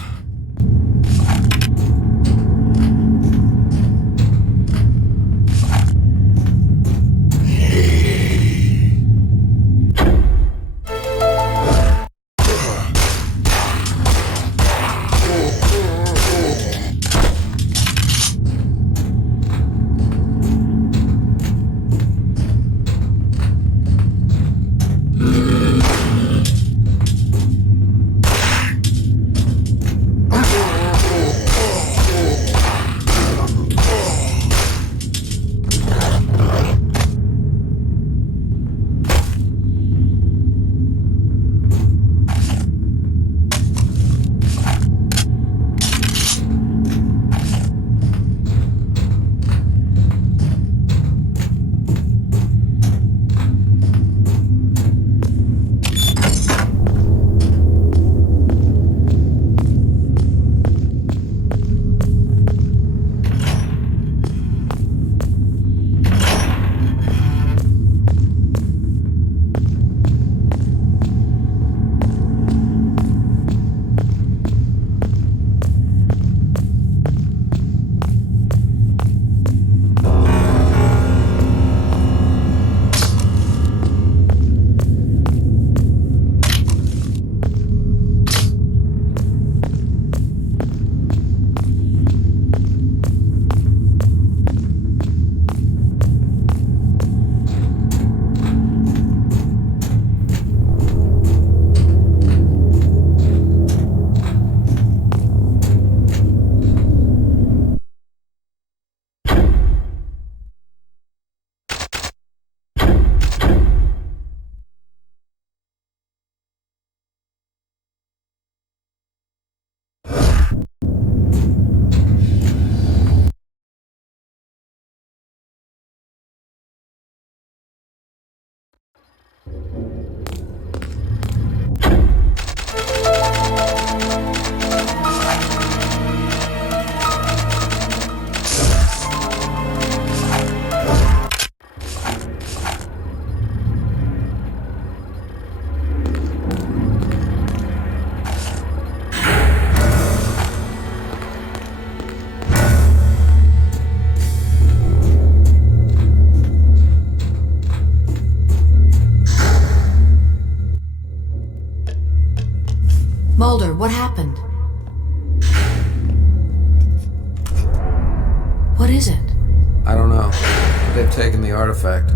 Mulder, what happened? What is it? I don't know. They've taken the artifact.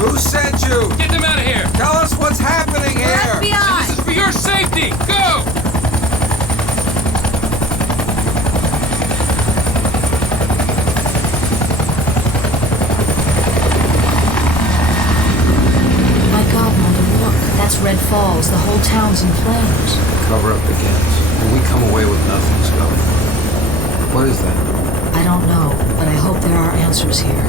Who sent you? Get them out of here! Tell us what's happening here! FBI! This is for your safety! Go! My God, Mulder, look. That's Red Falls. The whole town's in flames. Cover up begins, and we come away with nothing, Scully. What is that? I don't know, but I hope there are answers here.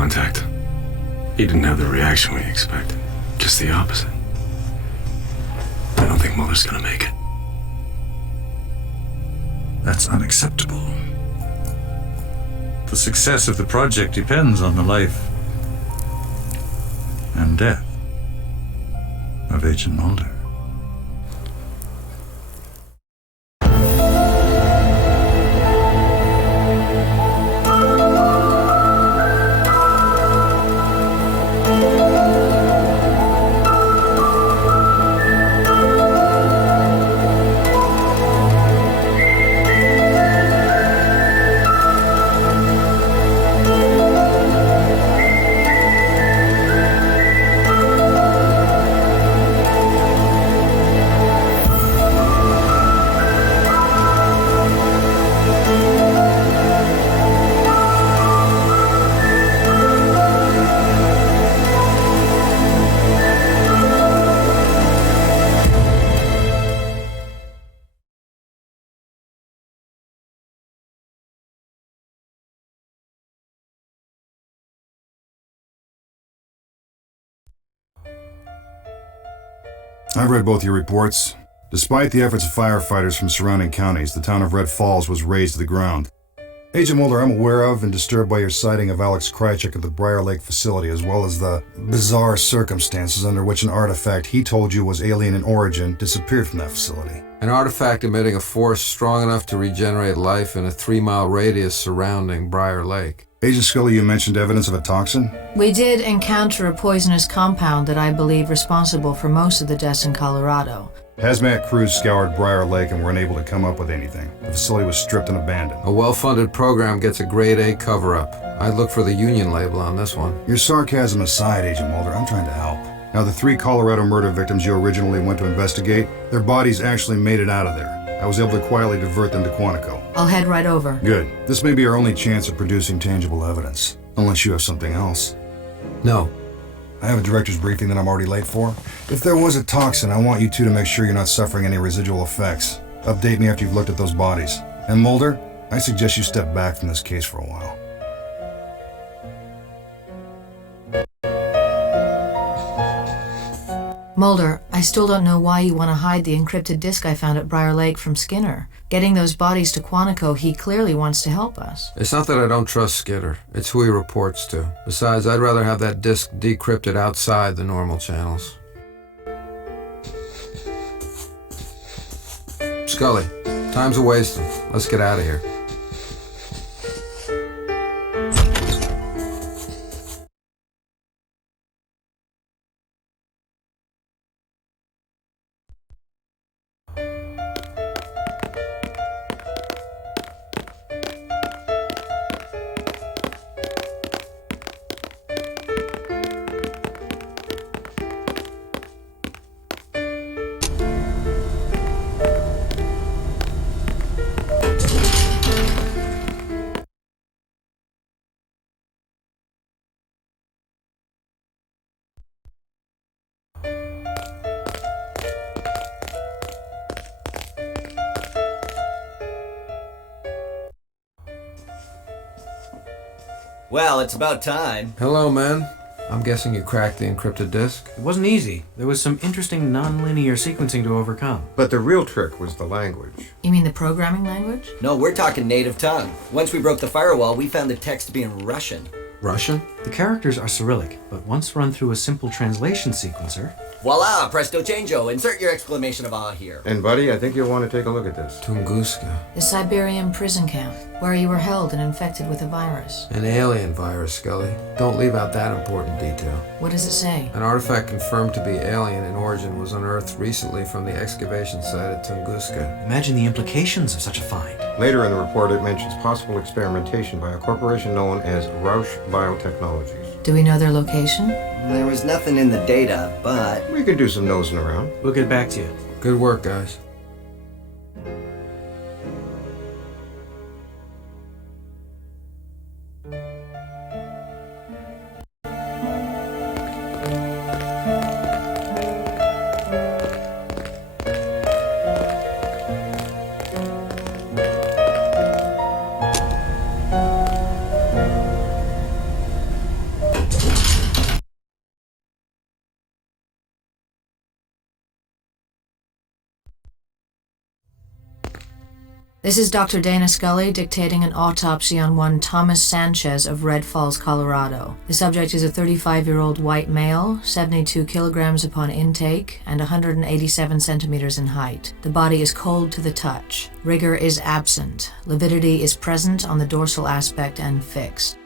contact. He didn't have the reaction we expected. Just the opposite. I don't think Mulder's gonna make it. That's unacceptable. The success of the project depends on the life and death of Agent Mulder. I've read both your reports. Despite the efforts of firefighters from surrounding counties, the town of Red Falls was razed to the ground. Agent Mulder, I'm aware of and disturbed by your sighting of Alex Krychek at the Briar Lake facility, as well as the bizarre circumstances under which an artifact he told you was alien in origin disappeared from that facility. An artifact emitting a force strong enough to regenerate life in a 3-mile radius surrounding Briar Lake. Agent Scully, you mentioned evidence of a toxin? We did encounter a poisonous compound that I believe responsible for most of the deaths in Colorado. Hazmat crews scoured Briar Lake and were unable to come up with anything. The facility was stripped and abandoned. A well-funded program gets a grade A cover-up. I'd look for the union label on this one. Your sarcasm aside, Agent Mulder, I'm trying to help. Now, the 3 Colorado murder victims you originally went to investigate, their bodies actually made it out of there. I was able to quietly divert them to Quantico. I'll head right over. Good. This may be our only chance of producing tangible evidence. Unless you have something else. No. I have a director's briefing that I'm already late for. If there was a toxin, I want you two to make sure you're not suffering any residual effects. Update me after you've looked at those bodies. And Mulder, I suggest you step back from this case for a while. Mulder, I still don't know why you want to hide the encrypted disk I found at Briar Lake from Skinner. Getting those bodies to Quantico, he clearly wants to help us. It's not that I don't trust Skinner. It's who he reports to. Besides, I'd rather have that disk decrypted outside the normal channels. Scully, time's a wasting. Let's get out of here. Well, it's about time. Hello, men. I'm guessing you cracked the encrypted disk? It wasn't easy. There was some interesting non-linear sequencing to overcome. But the real trick was the language. You mean the programming language? No, we're talking native tongue. Once we broke the firewall, we found the text to be in Russian. Russian? The characters are Cyrillic, but once run through a simple translation sequencer... Voila! Presto changeo! Insert your exclamation of awe here. And buddy, I think you'll want to take a look at this. Tunguska. The Siberian prison camp, where you were held and infected with a virus. An alien virus, Scully. Don't leave out that important detail. What does it say? An artifact confirmed to be alien in origin was unearthed recently from the excavation site at Tunguska. Imagine the implications of such a find. Later in the report, it mentions possible experimentation by a corporation known as Roush Biotechnologies. Do we know their location? There was nothing in the data, but... We could do some nosing around. We'll get back to you. Good work, guys. This is Dr. Dana Scully dictating an autopsy on one Thomas Sanchez of Red Falls, Colorado. The subject is a 35-year-old white male, 72 kilograms upon intake, and 187 centimeters in height. The body is cold to the touch. Rigor is absent. Lividity is present on the dorsal aspect and fixed.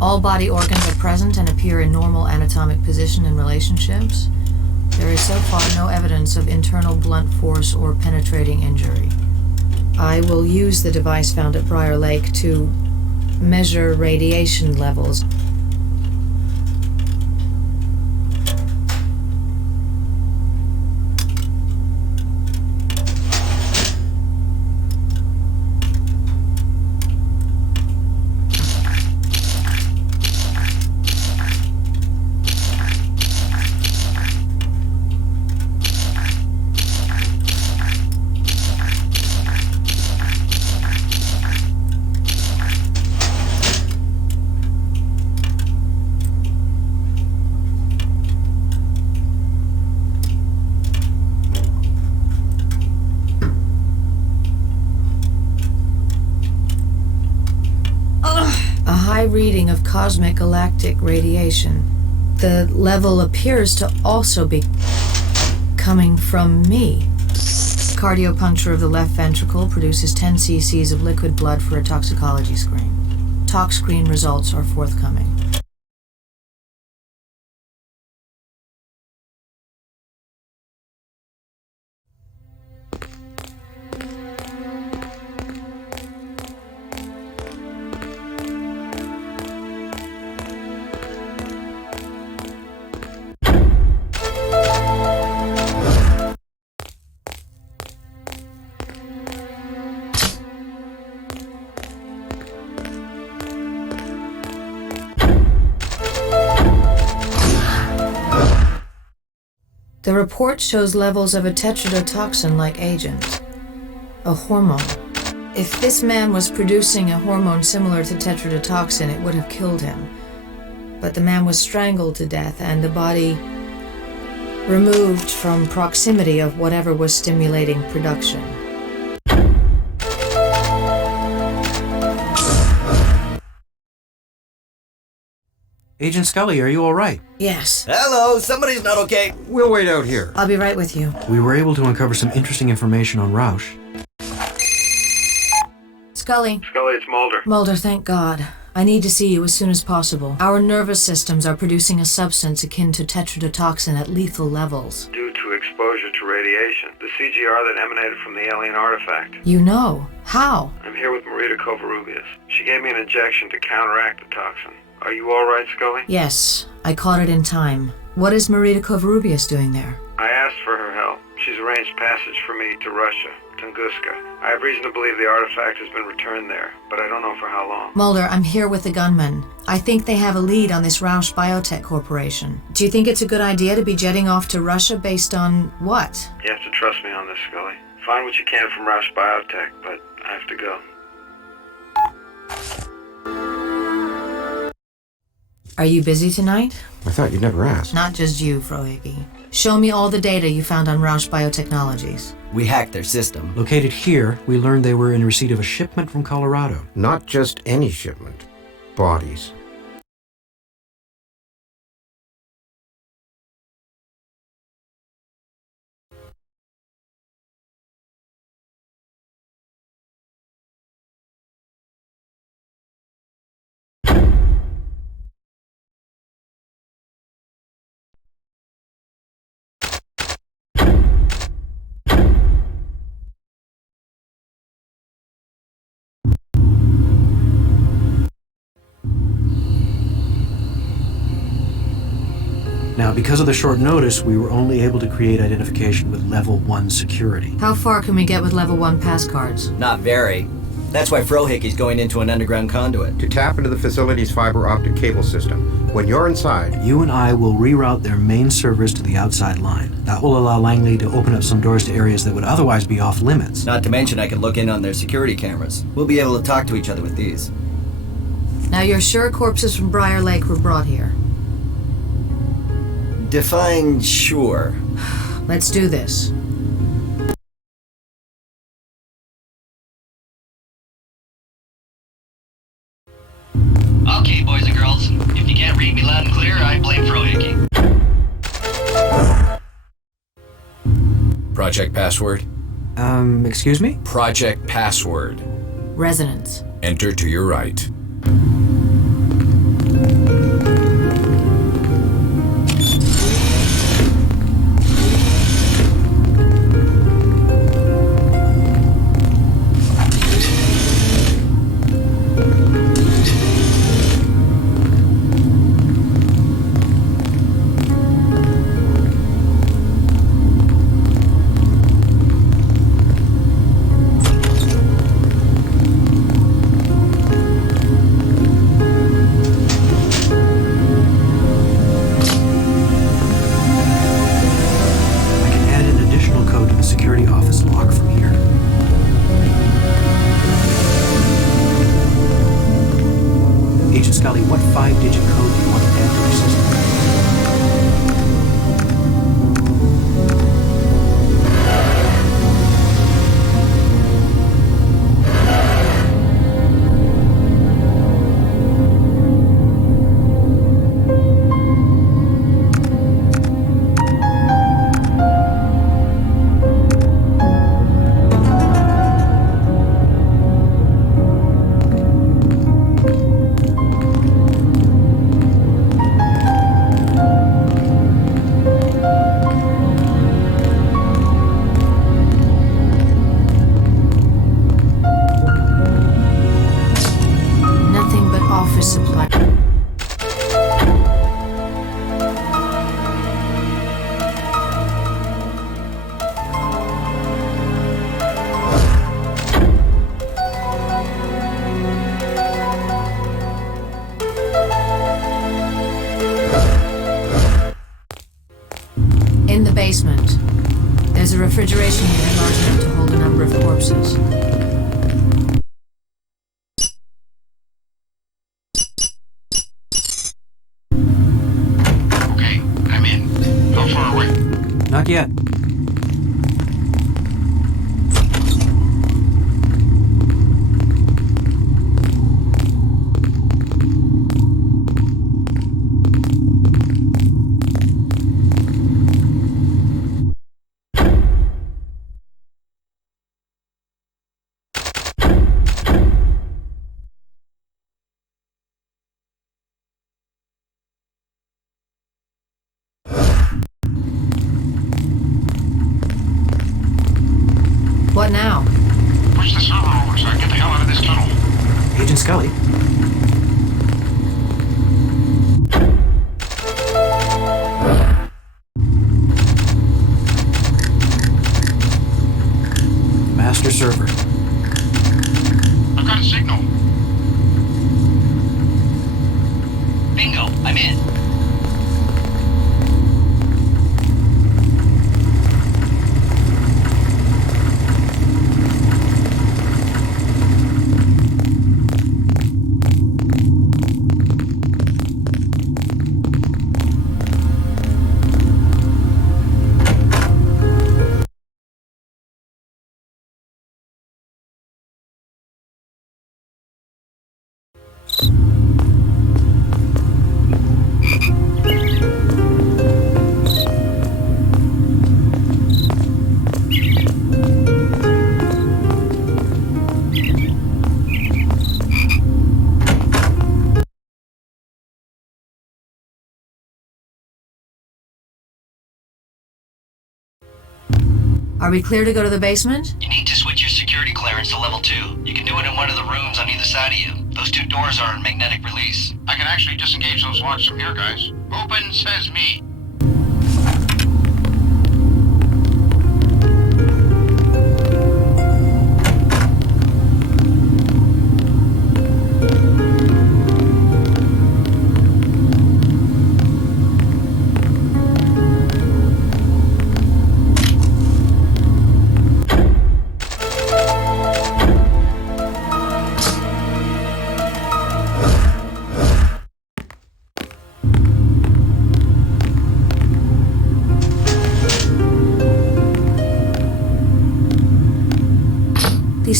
All body organs are present and appear in normal anatomic position and relationships. There is so far no evidence of internal blunt force or penetrating injury. I will use the device found at Briar Lake to measure radiation levels. A high reading of cosmic galactic radiation. The level appears to also be coming from me. Cardiopuncture of the left ventricle produces 10 cc's of liquid blood for a toxicology screen. Tox screen results are forthcoming. The report shows levels of a tetrodotoxin-like agent, a hormone. If this man was producing a hormone similar to tetrodotoxin, it would have killed him. But the man was strangled to death and the body removed from proximity of whatever was stimulating production. Agent Scully, are you all right? Yes. Hello, somebody's not okay. We'll wait out here. I'll be right with you. We were able to uncover some interesting information on Roush. Scully. Scully, it's Mulder. Mulder, thank God. I need to see you as soon as possible. Our nervous systems are producing a substance akin to tetrodotoxin at lethal levels. Due to exposure to radiation, the CGR that emanated from the alien artifact. You know. How? I'm here with Marita Covarrubias. She gave me an injection to counteract the toxin. Are you all right, Scully? Yes, I caught it in time. What is Marita Covarrubias doing there? I asked for her help. She's arranged passage for me to Russia, Tunguska. I have reason to believe the artifact has been returned there, but I don't know for how long. Mulder, I'm here with the gunmen. I think they have a lead on this Roush Biotech Corporation. Do you think it's a good idea to be jetting off to Russia based on what? You have to trust me on this, Scully. Find what you can from Roush Biotech, but I have to go. Are you busy tonight? I thought you'd never ask. Not just you, Frohige. Show me all the data you found on Roush Biotechnologies. We hacked their system. Located here, we learned they were in receipt of a shipment from Colorado. Not just any shipment. Bodies. Now, because of the short notice, we were only able to create identification with level 1 security. How far can we get with level 1 pass cards? Not very. That's why Frohickey's going into an underground conduit. To tap into the facility's fiber optic cable system. When you're inside, You and I will reroute their main servers to the outside line. That will allow Langley to open up some doors to areas that would otherwise be off limits. Not to mention I can look in on their security cameras. We'll be able to talk to each other with these. Now you're sure corpses from Briar Lake were brought here? Define sure. Let's do this. Okay, boys and girls. If you can't read me loud and clear, I blame Frohickey. Project password? Excuse me? Project password. Resonance. Enter to your right. Agent Scully, what 5-digit code do you want to add to your system? In the basement, there's a refrigeration unit large enough to hold a number of corpses. Okay, I'm in. How far away? Not yet. What now? Push the server over so I can get the hell out of this tunnel. Agent Scully. Master server. I've got a signal. Bingo, I'm in. Are we clear to go to the basement? You need to switch your security clearance to level 2. You can do it in one of the rooms on either side of you. Those 2 doors are in magnetic release. I can actually disengage those locks from here, guys. Open says me.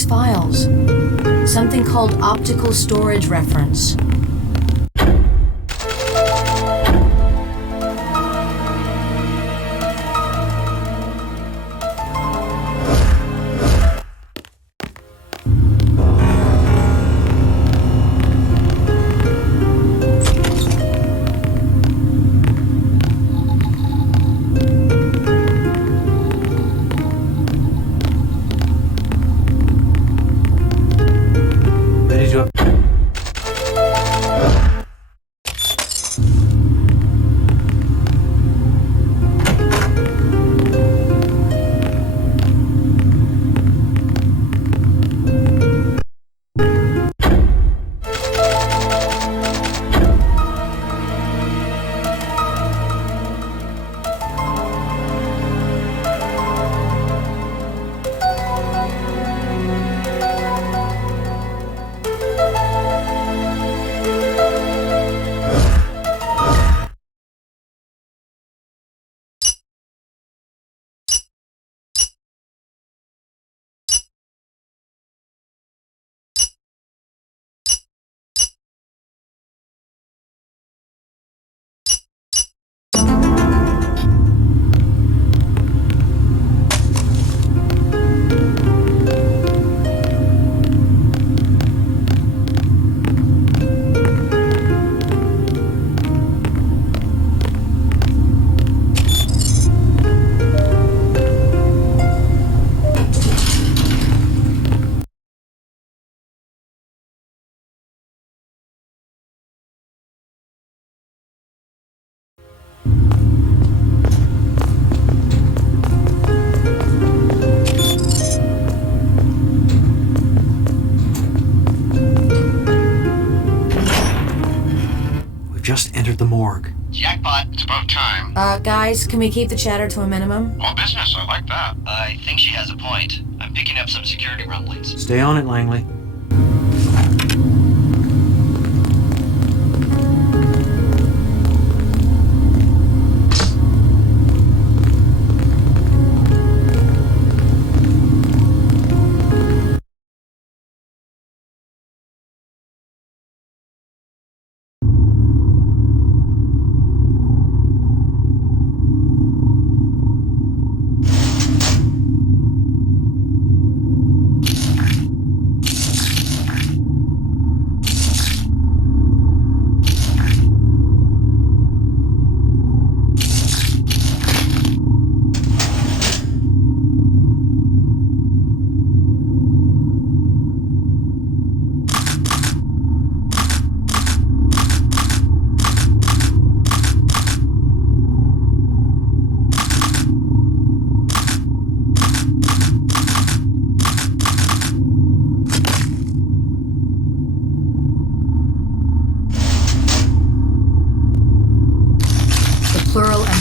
files. Something called optical storage reference. Just entered the morgue. Jackpot, it's about time. Guys, can we keep the chatter to a minimum? All business, I like that. I think she has a point. I'm picking up some security rumblings. Stay on it, Langley.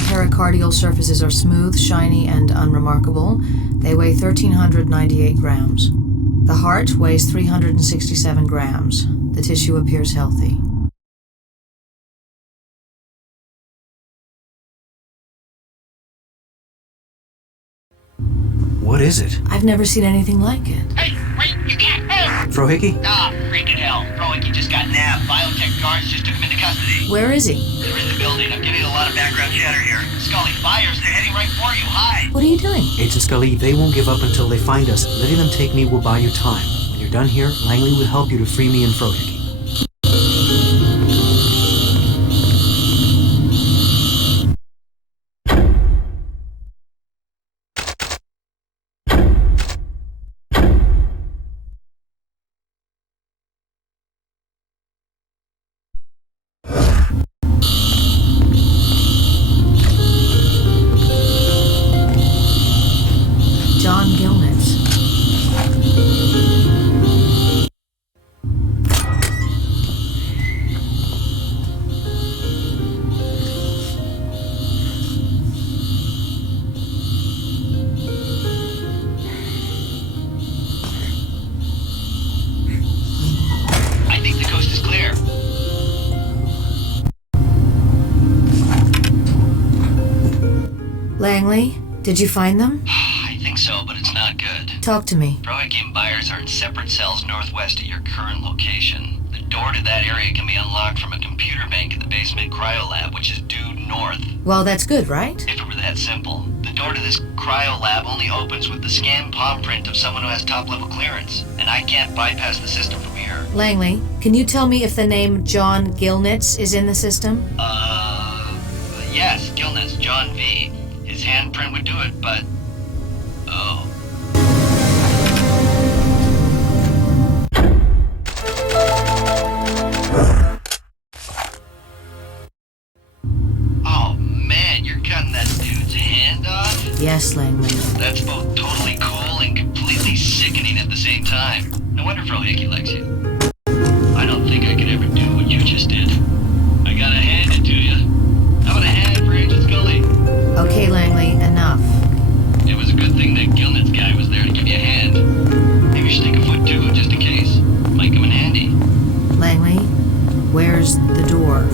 Pericardial surfaces are smooth, shiny, and unremarkable. They weigh 1,398 grams. The heart weighs 367 grams. The tissue appears healthy. What is it? I've never seen anything like it. Hey, wait, you can't move! Frohickey? Ah, freaking hell. Frohickey just got nabbed. Biotech guards just took him into custody. Where is he? They're in the building. I'm getting a lot of background chatter here. Scully, fires, they're heading right for you. Hide! What are you doing? Agent Scully, they won't give up until they find us. Letting them take me will buy you time. When you're done here, Langley will help you to free me and Frohickey. Langley, did you find them? I think so, but it's not good. Talk to me. Brohick and Byers are in separate cells northwest of your current location. The door to that area can be unlocked from a computer bank in the basement cryo lab, which is due north. Well, that's good, right? If it were that simple. The door to this cryo lab only opens with the scanned palm print of someone who has top-level clearance, and I can't bypass the system from here. Langley, can you tell me if the name John Gilnitz is in the system? Yes, Gilnitz, John V. His handprint would do it, but... Oh. Oh, man, you're cutting that dude's hand off? Yes, Langley. That's both totally cool and completely sickening at the same time. No wonder Frohickey likes you. I don't think I could ever do what you just did. I gotta hand it to you. How about a hand for Agent Scully? Okay, Langley, enough. It was a good thing that Gilnitz guy was there to give you a hand. Maybe you should take a foot too, just in case. Might come in handy. Langley, where's the door?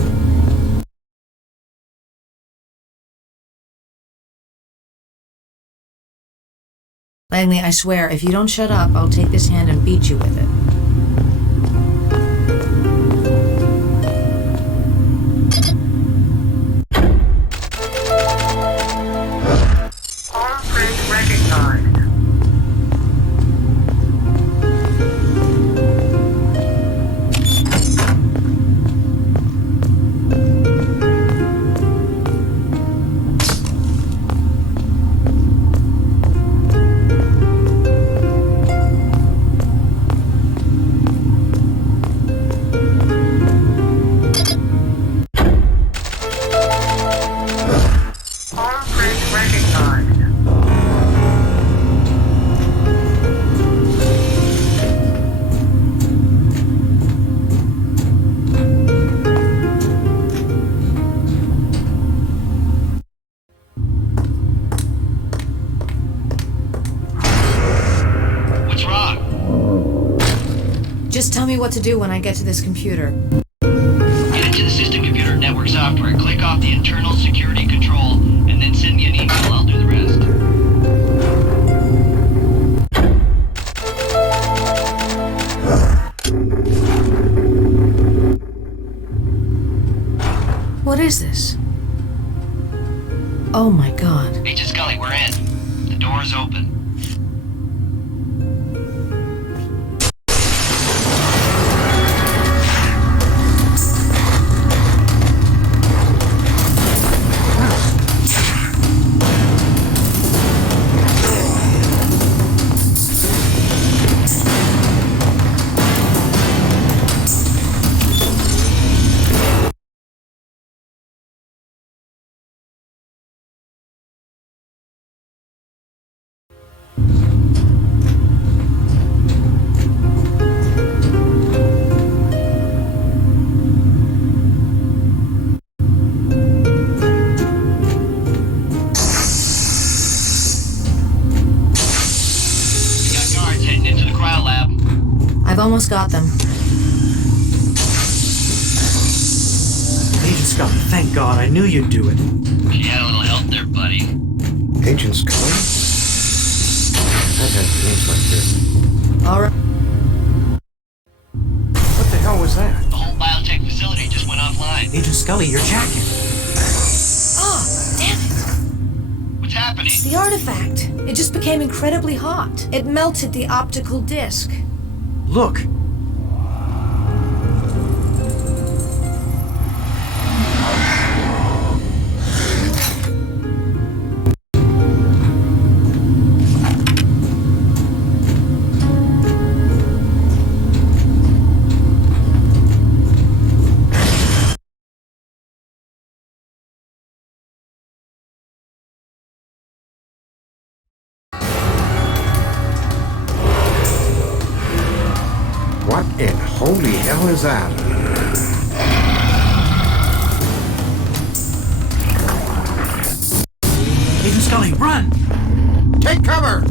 Langley, I swear, if you don't shut up, I'll take this hand and beat you with it. Just tell me what to do when I get to this computer. Get into the system computer network software, click off the internal security control, and then send me an email. I'll do the rest. What is this? Oh my god. Agent Scully, we're in. The door is open. I've almost got them. Agent Scully, thank God, I knew you'd do it. She had a little help there, buddy. Agent Scully? I've had dreams like this. All right. What the hell was that? The whole biotech facility just went offline. Agent Scully, your jacket. Oh, damn it. What's happening? The artifact. It just became incredibly hot. It melted the optical disc. Look. What in holy hell is that? Agent Scully, run! Take cover!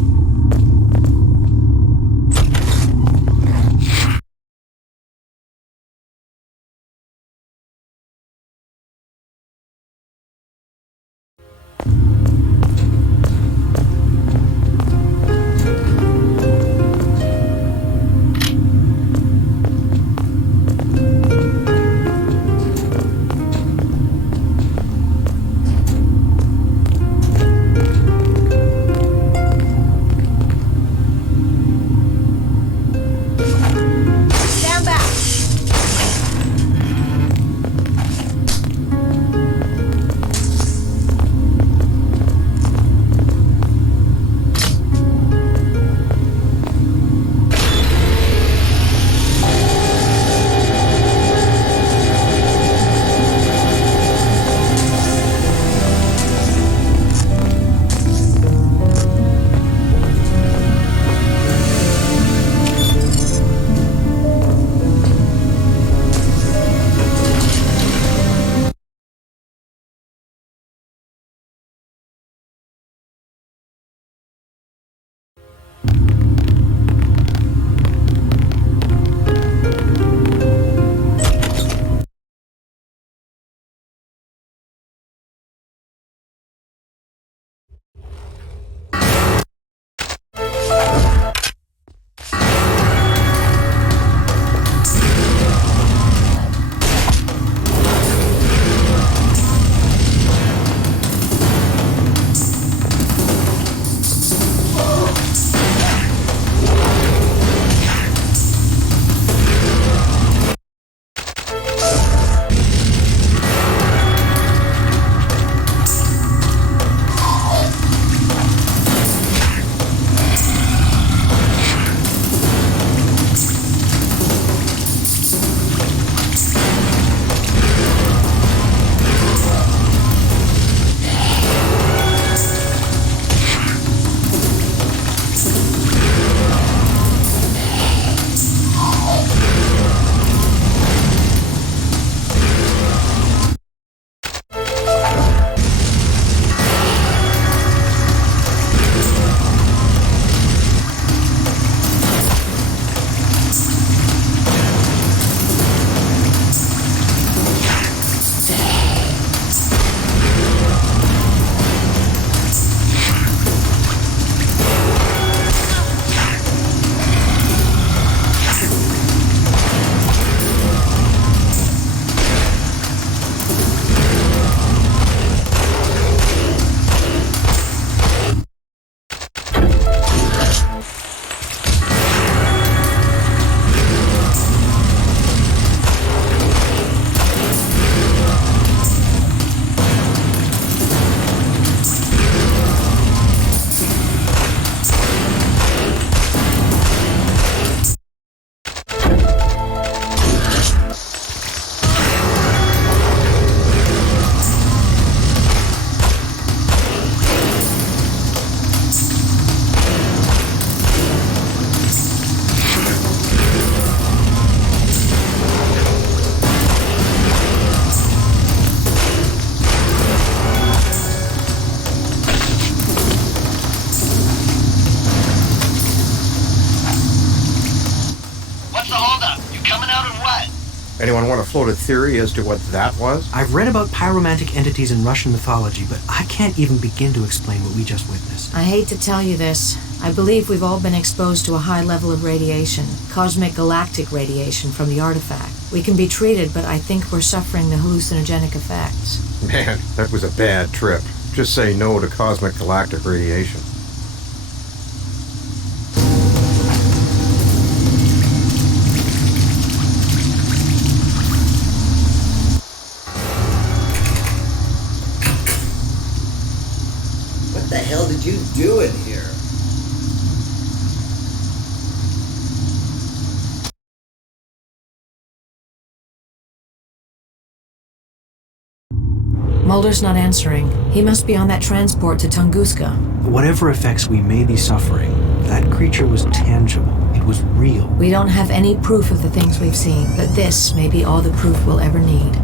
Anyone want to float a theory as to what that was? I've read about pyromantic entities in Russian mythology, but I can't even begin to explain what we just witnessed. I hate to tell you this. I believe we've all been exposed to a high level of radiation, cosmic galactic radiation from the artifact. We can be treated, but I think we're suffering the hallucinogenic effects. Man, that was a bad trip. Just say no to cosmic galactic radiation. What the hell did you do in here? Mulder's not answering. He must be on that transport to Tunguska. Whatever effects we may be suffering, that creature was tangible. It was real. We don't have any proof of the things we've seen, but this may be all the proof we'll ever need.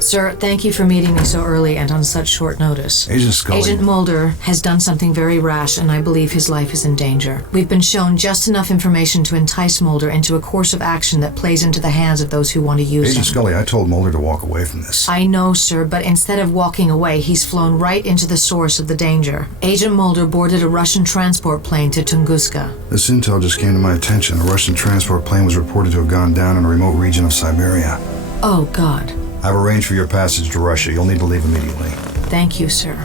Sir, thank you for meeting me so early and on such short notice. Agent Scully. Agent Mulder has done something very rash, and I believe his life is in danger. We've been shown just enough information to entice Mulder into a course of action that plays into the hands of those who want to use Agent him. Scully, I told Mulder to walk away from this. I know, sir, but instead of walking away, he's flown right into the source of the danger. Agent Mulder boarded a Russian transport plane to Tunguska. This intel just came to my attention. A Russian transport plane was reported to have gone down in a remote region of Siberia. Oh, God. I've arranged for your passage to Russia. You'll need to leave immediately. Thank you, sir.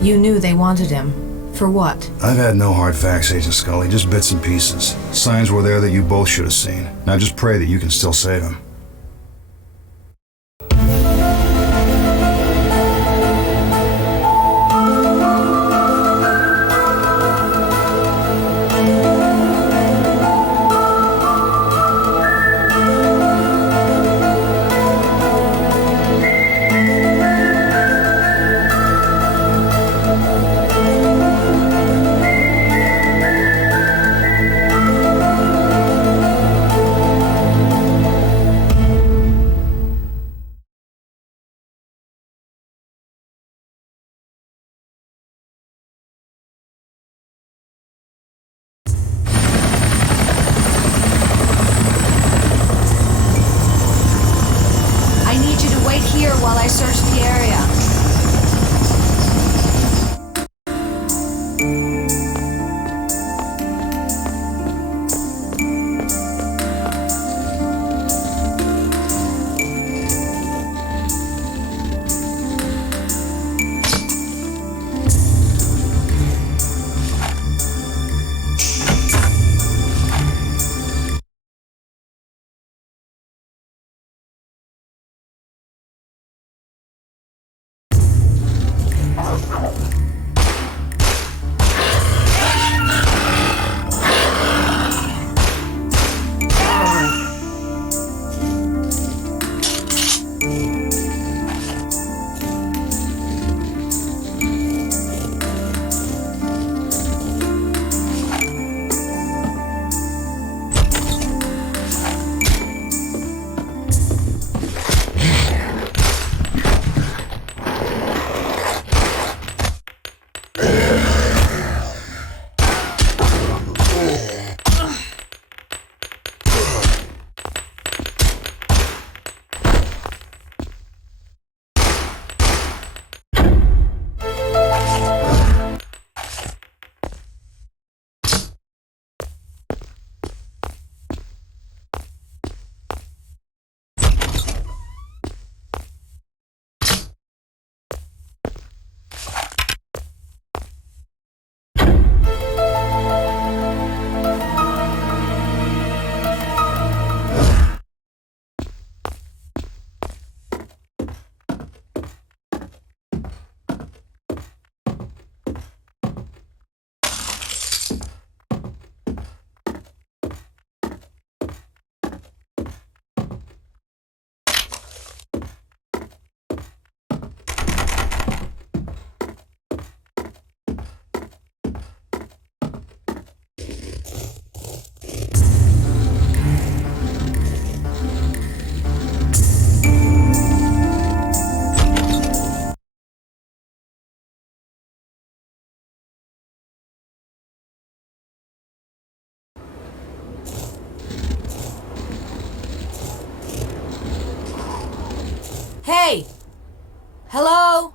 You knew they wanted him. For what? I've had no hard facts, Agent Scully, just bits and pieces. Signs were there that you both should have seen. Now just pray that you can still save him. While I search the area. Hey! Hello?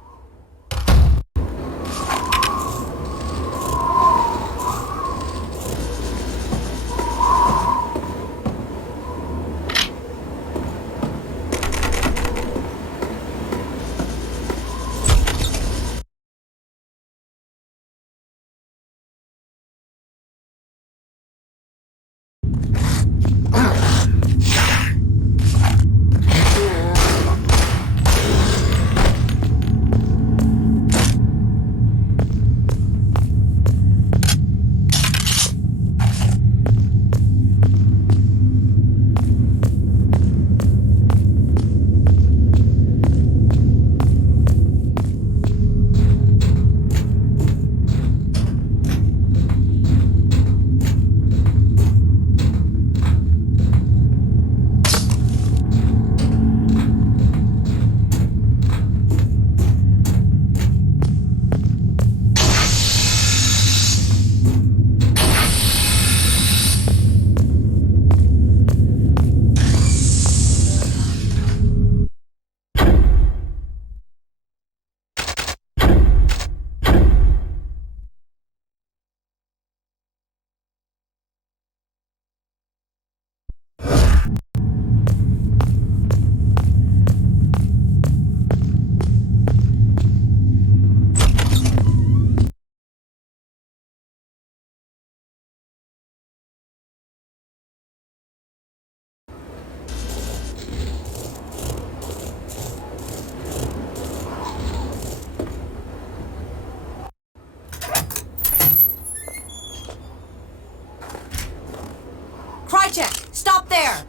Krychek, stop there!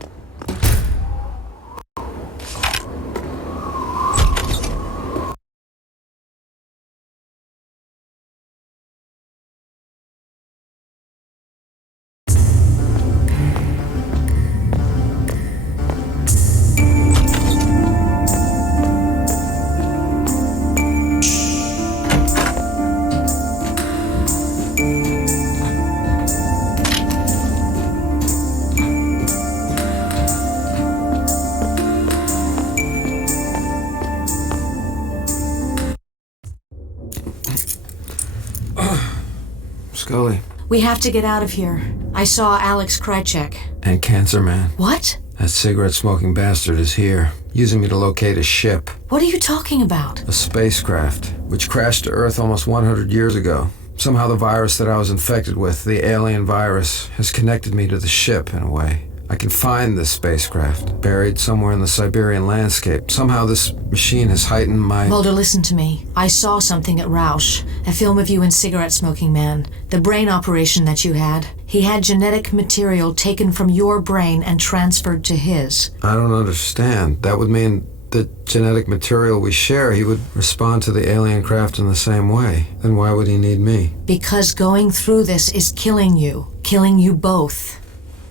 Scully. We have to get out of here. I saw Alex Krychek. And Cancer Man. What? That cigarette-smoking bastard is here, using me to locate a ship. What are you talking about? A spacecraft, which crashed to Earth almost 100 years ago. Somehow the virus that I was infected with, the alien virus, has connected me to the ship in a way. I can find this spacecraft, buried somewhere in the Siberian landscape. Somehow this machine has heightened my... Mulder, listen to me. I saw something at Roush, a film of you and cigarette-smoking man. The brain operation that you had. He had genetic material taken from your brain and transferred to his. I don't understand. That would mean the genetic material we share, he would respond to the alien craft in the same way. Then why would he need me? Because going through this is killing you both.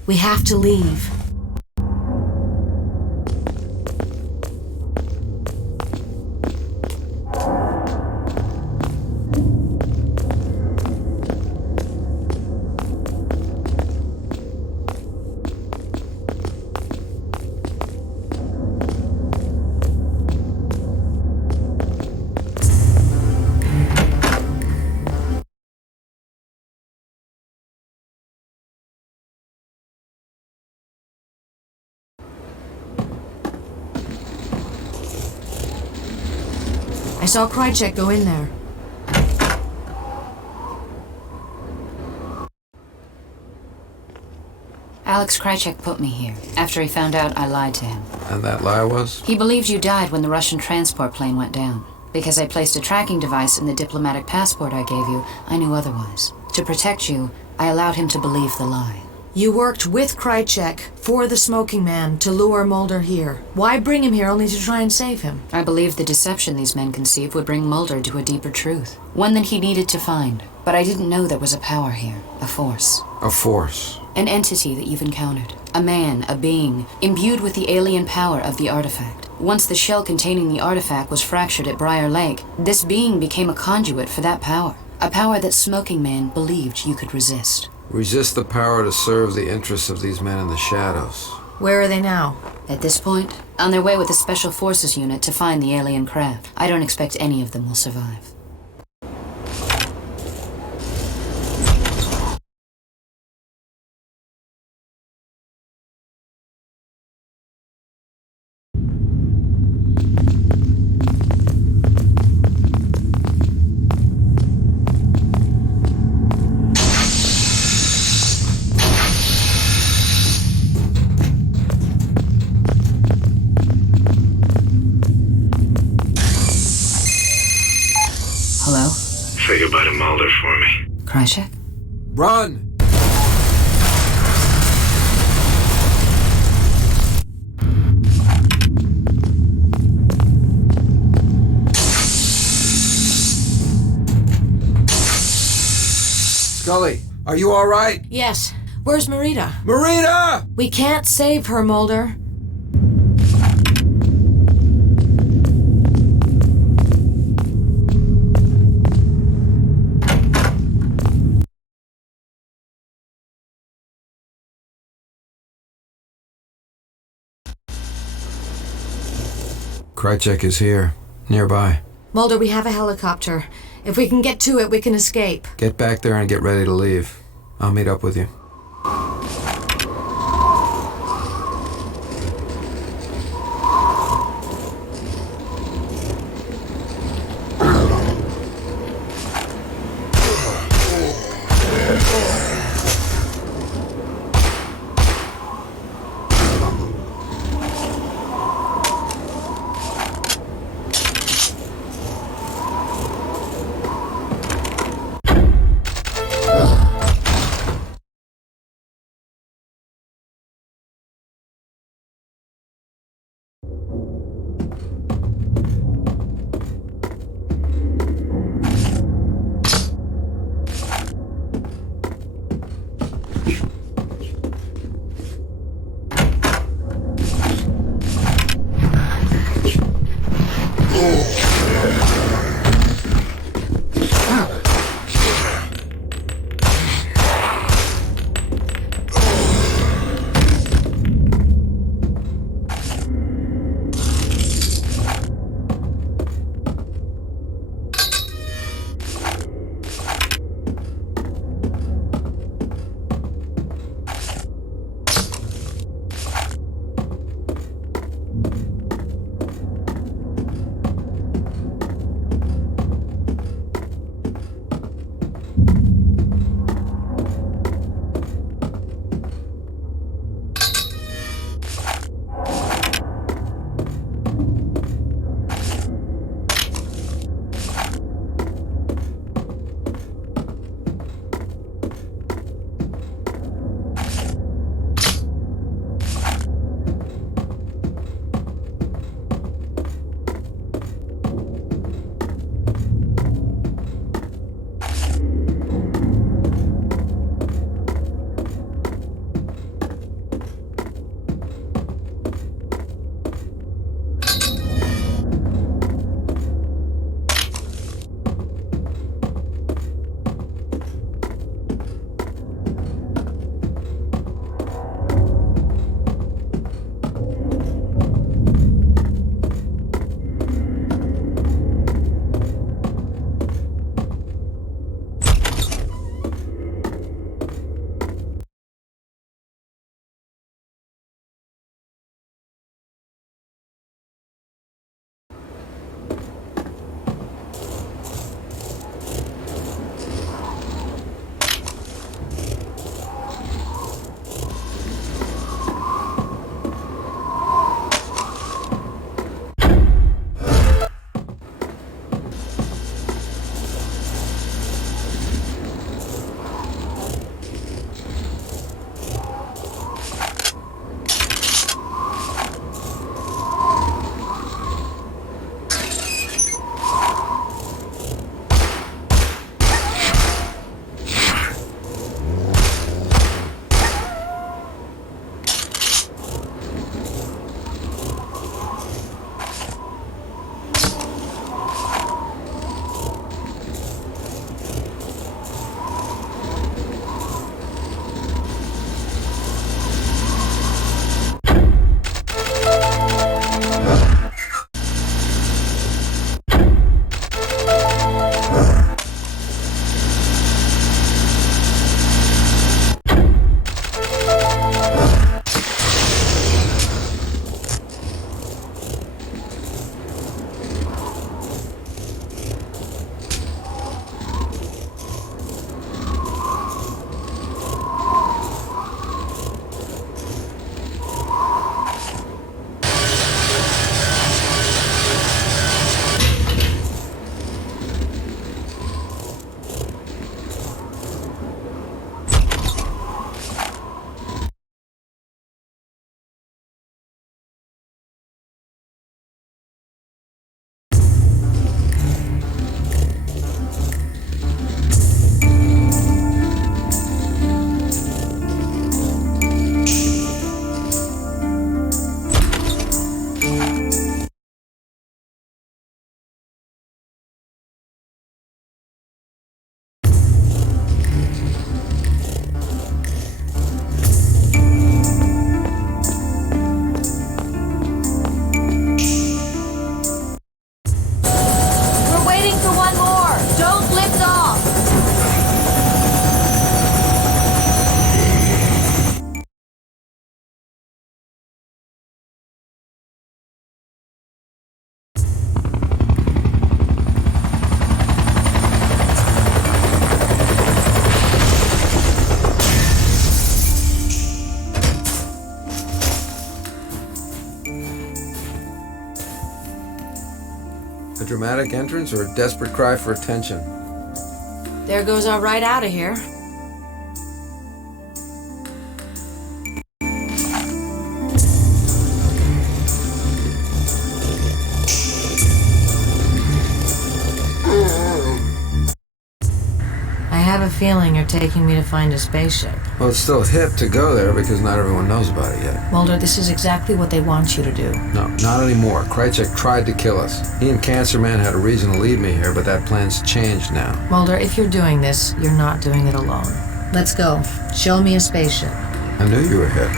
We have to leave. I saw Krychek go in there. Alex Krychek put me here, after he found out I lied to him. And that lie was? He believed you died when the Russian transport plane went down. Because I placed a tracking device in the diplomatic passport I gave you, I knew otherwise. To protect you, I allowed him to believe the lie. You worked with Krychek for the smoking man to lure Mulder here. Why bring him here only to try and save him? I believed the deception these men conceived would bring Mulder to a deeper truth. One that he needed to find. But I didn't know there was a power here. A force. A force? An entity that you've encountered. A man, a being, imbued with the alien power of the artifact. Once the shell containing the artifact was fractured at Briar Lake, this being became a conduit for that power. A power that Smoking Man believed you could resist. Resist the power to serve the interests of these men in the shadows. Where are they now? At this point, on their way with a special forces unit to find the alien craft. I don't expect any of them will survive. Hello? Say goodbye to Mulder for me. Krychek? Run! Scully, are you all right? Yes. Where's Marita? Marita! We can't save her, Mulder. Krychek is here, nearby. Mulder, we have a helicopter. If we can get to it, we can escape. Get back there and get ready to leave. I'll meet up with you. A dramatic entrance or a desperate cry for attention? There goes our ride out of here. I have a feeling you're taking me to find a spaceship. Well, it's still hip to go there because not everyone knows about it yet. Mulder, this is exactly what they want you to do. No, not anymore. Krychek tried to kill us. He and Cancer Man had a reason to leave me here, but that plan's changed now. Mulder, if you're doing this, you're not doing it alone. Let's go. Show me a spaceship. I knew you were hip.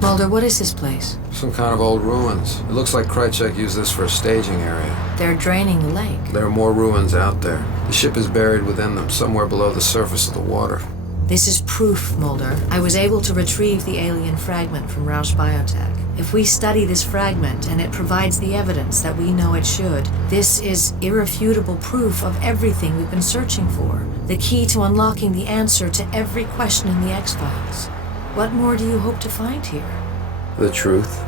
Mulder, what is this place? Some kind of old ruins. It looks like Krychek used this for a staging area. They're draining the lake. There are more ruins out there. The ship is buried within them, somewhere below the surface of the water. This is proof, Mulder. I was able to retrieve the alien fragment from Roush Biotech. If we study this fragment and it provides the evidence that we know it should, this is irrefutable proof of everything we've been searching for. The key to unlocking the answer to every question in the X-Files. What more do you hope to find here? The truth.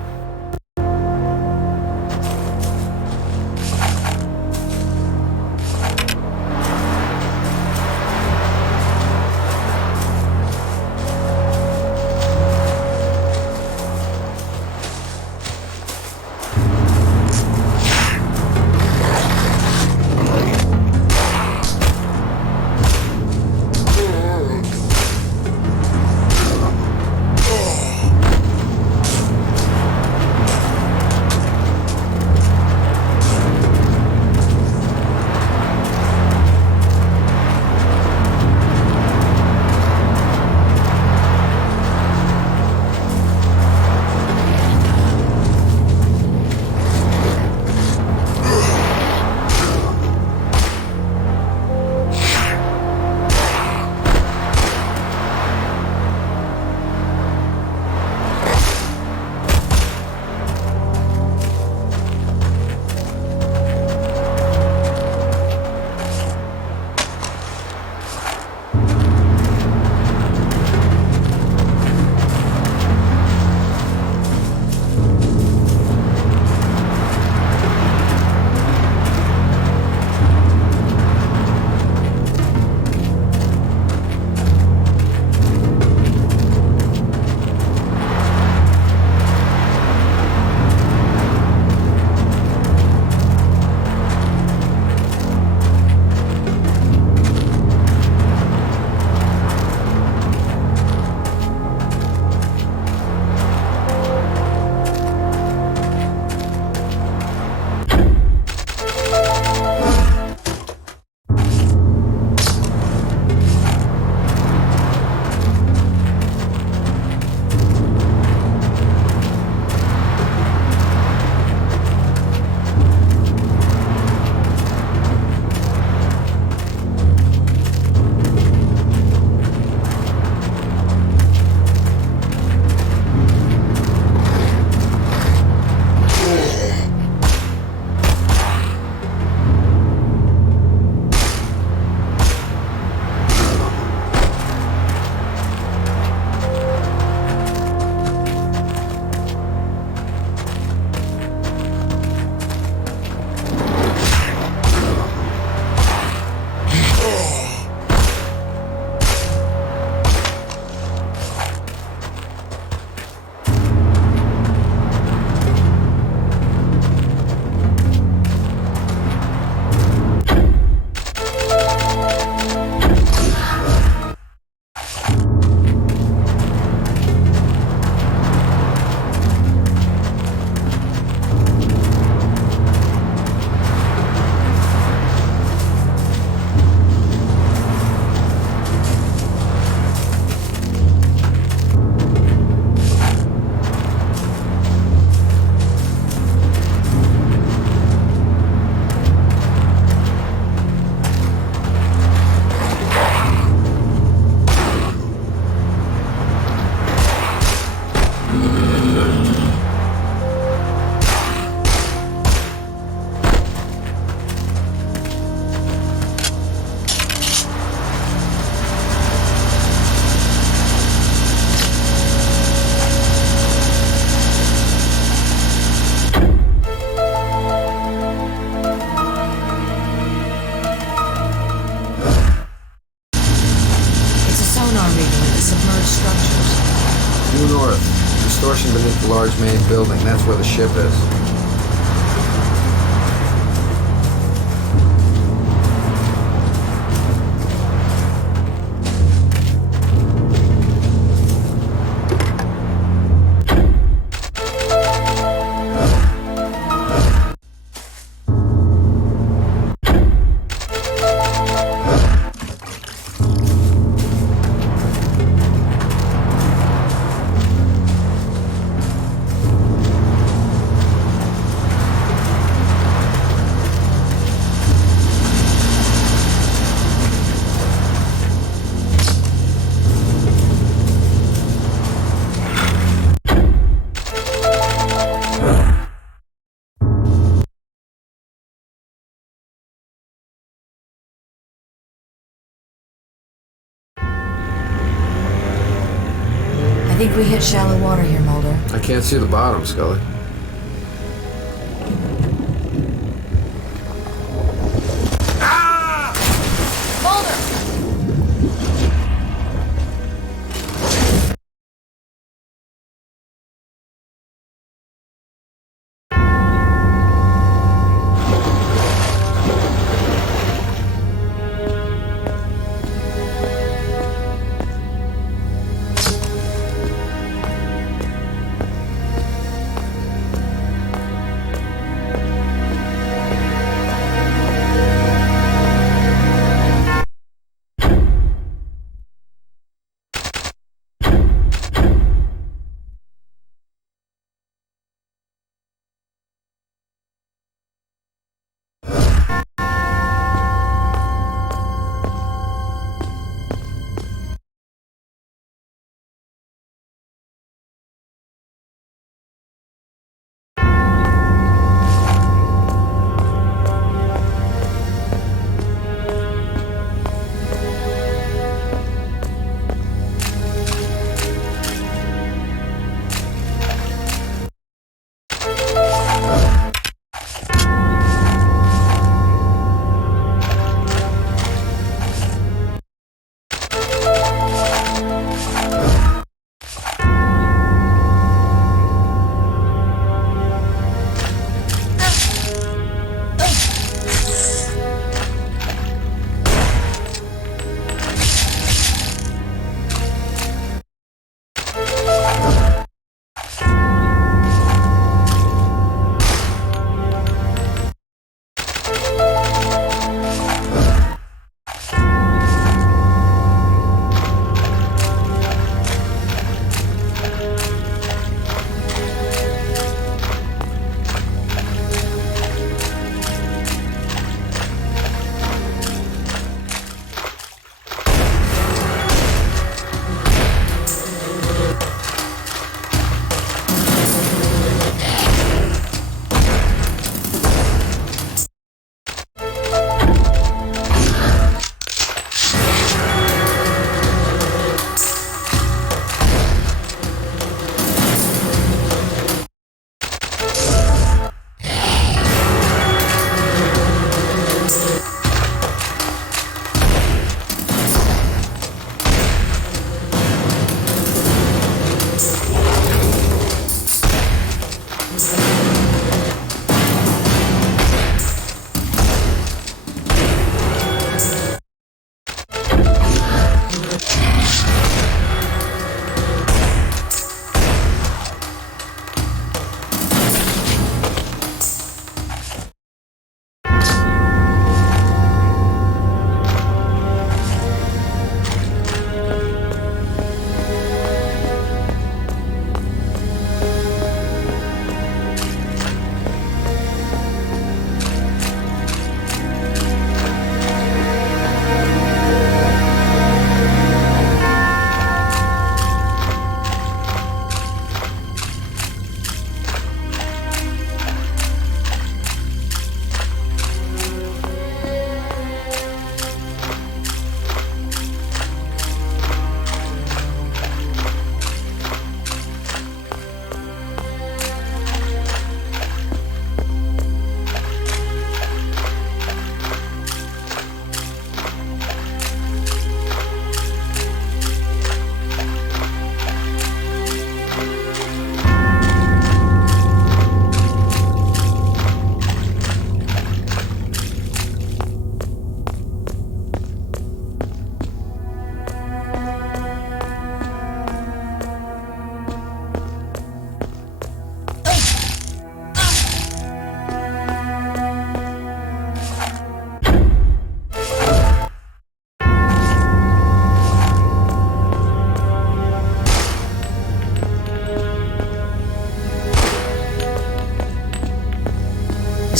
distortion beneath the large main building. That's where the ship is. I think we hit shallow water here, Mulder. I can't see the bottom, Scully.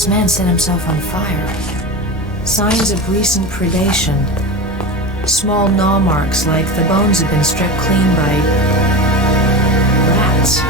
This man set himself on fire. Signs of recent predation. Small gnaw marks like the bones have been stripped clean by rats.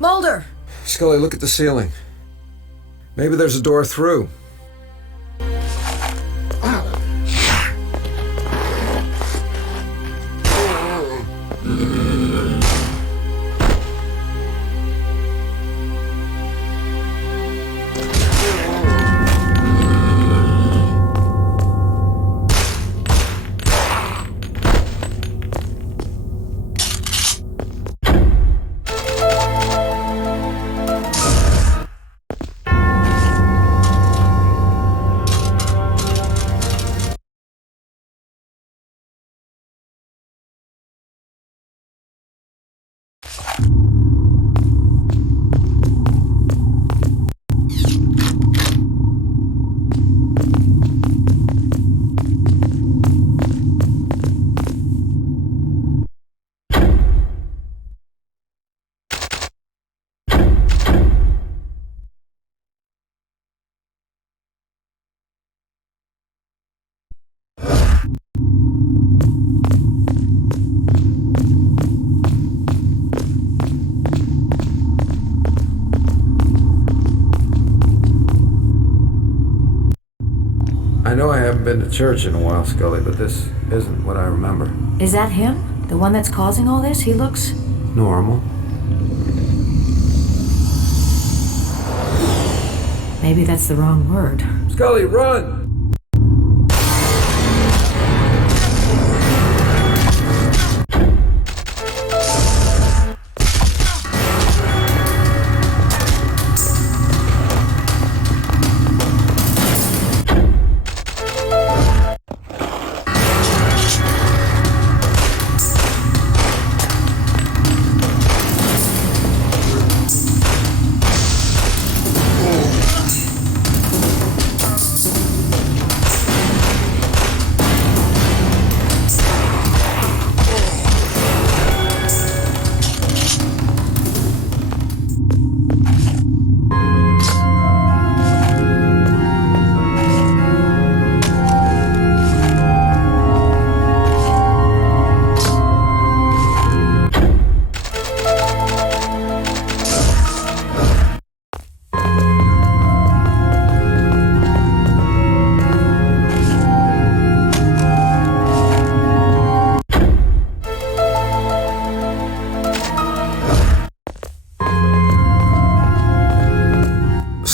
Mulder! Scully, look at the ceiling. Maybe there's a door through. I know I haven't been to church in a while, Scully, but this isn't what I remember. Is that him? The one that's causing all this? He looks... Normal. Maybe that's the wrong word. Scully, run!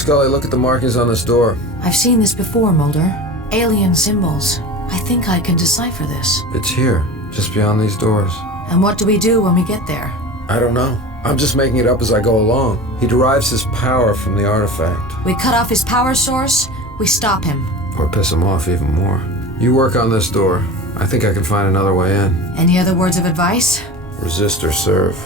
Scully, look at the markings on this door. I've seen this before, Mulder. Alien symbols. I think I can decipher this. It's here, just beyond these doors. And what do we do when we get there? I don't know. I'm just making it up as I go along. He derives his power from the artifact. We cut off his power source, we stop him. Or piss him off even more. You work on this door. I think I can find another way in. Any other words of advice? Resist or serve.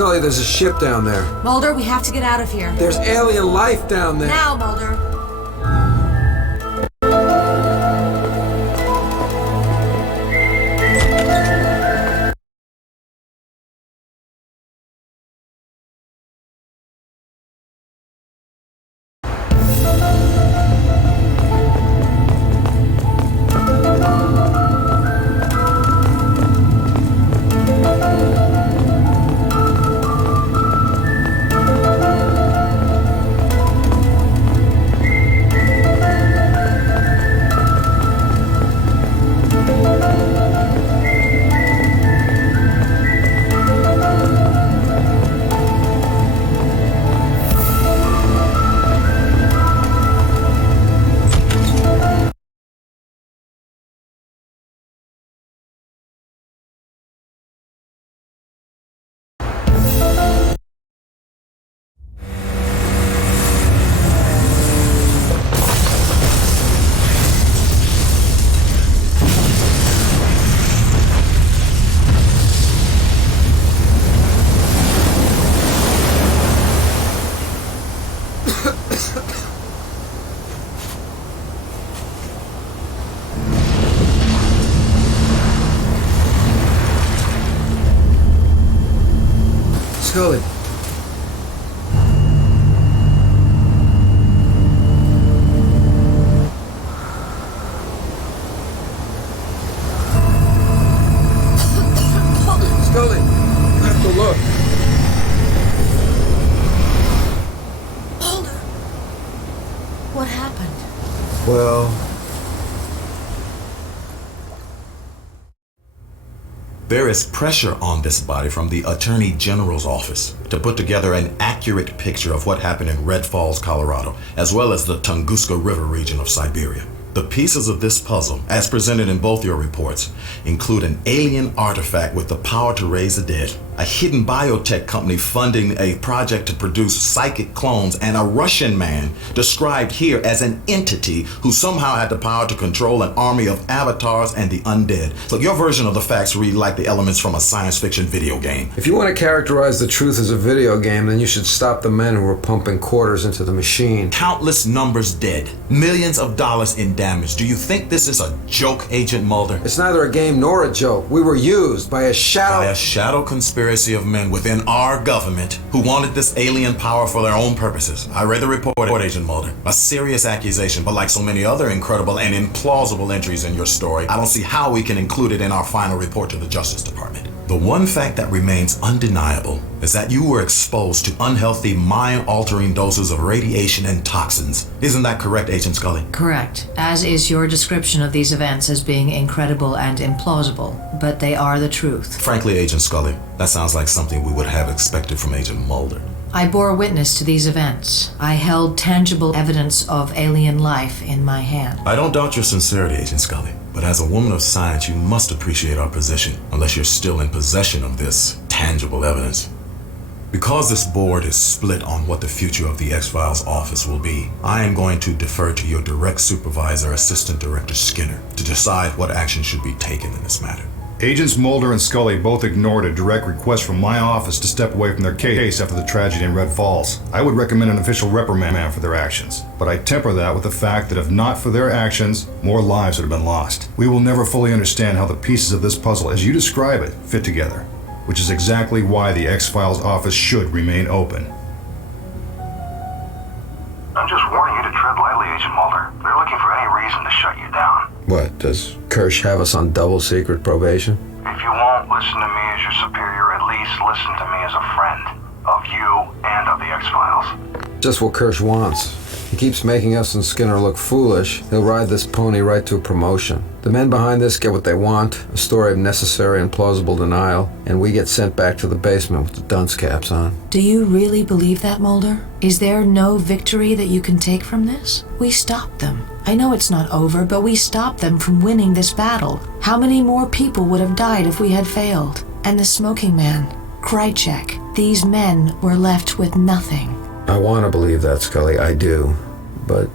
Scully, there's a ship down there. Mulder, we have to get out of here. There's alien life down there. Now, Mulder. Scully. Scully, you have to look. Mulder. What happened? Well... There is pressure on this body from the Attorney General's office to put together an accurate picture of what happened in Red Falls, Colorado, as well as the Tunguska River region of Siberia. The pieces of this puzzle, as presented in both your reports, include an alien artifact with the power to raise the dead, a hidden biotech company funding a project to produce psychic clones, and a Russian man described here as an entity who somehow had the power to control an army of avatars and the undead. So your version of the facts read like the elements from a science fiction video game. If you want to characterize the truth as a video game, then you should stop the men who were pumping quarters into the machine. Countless numbers dead, millions of dollars in damage. Do you think this is a joke, Agent Mulder? It's neither a game nor a joke. We were used by a shadow conspiracy of men within our government who wanted this alien power for their own purposes. I read the report, Agent Mulder. A serious accusation, but like so many other incredible and implausible entries in your story, I don't see how we can include it in our final report to the Justice Department. The one fact that remains undeniable is that you were exposed to unhealthy, mind-altering doses of radiation and toxins. Isn't that correct, Agent Scully? Correct, as is your description of these events as being incredible and implausible, but they are the truth. Frankly, Agent Scully, that sounds like something we would have expected from Agent Mulder. I bore witness to these events. I held tangible evidence of alien life in my hand. I don't doubt your sincerity, Agent Scully, but as a woman of science, you must appreciate our position, unless you're still in possession of this tangible evidence. Because this board is split on what the future of the X-Files office will be, I am going to defer to your direct supervisor, Assistant Director Skinner, to decide what action should be taken in this matter. Agents Mulder and Scully both ignored a direct request from my office to step away from their case after the tragedy in Red Falls. I would recommend an official reprimand for their actions, but I temper that with the fact that if not for their actions, more lives would have been lost. We will never fully understand how the pieces of this puzzle, as you describe it, fit together, which is exactly why the X-Files office should remain open. I'm just warning you to tread lightly, Agent Mulder. They're looking for any reason to shut you down. What, does Kirsch have us on double secret probation? If you won't listen to me as your superior, at least listen to me as a friend of you and of the X-Files. Just what Kirsch wants. He keeps making us and Skinner look foolish. He'll ride this pony right to a promotion. The men behind this get what they want, a story of necessary and plausible denial, and we get sent back to the basement with the dunce caps on. Do you really believe that, Mulder? Is there no victory that you can take from this? We stopped them. I know it's not over, but we stopped them from winning this battle. How many more people would have died if we had failed? And the smoking man, Krychek, these men were left with nothing. I want to believe that, Scully, I do. But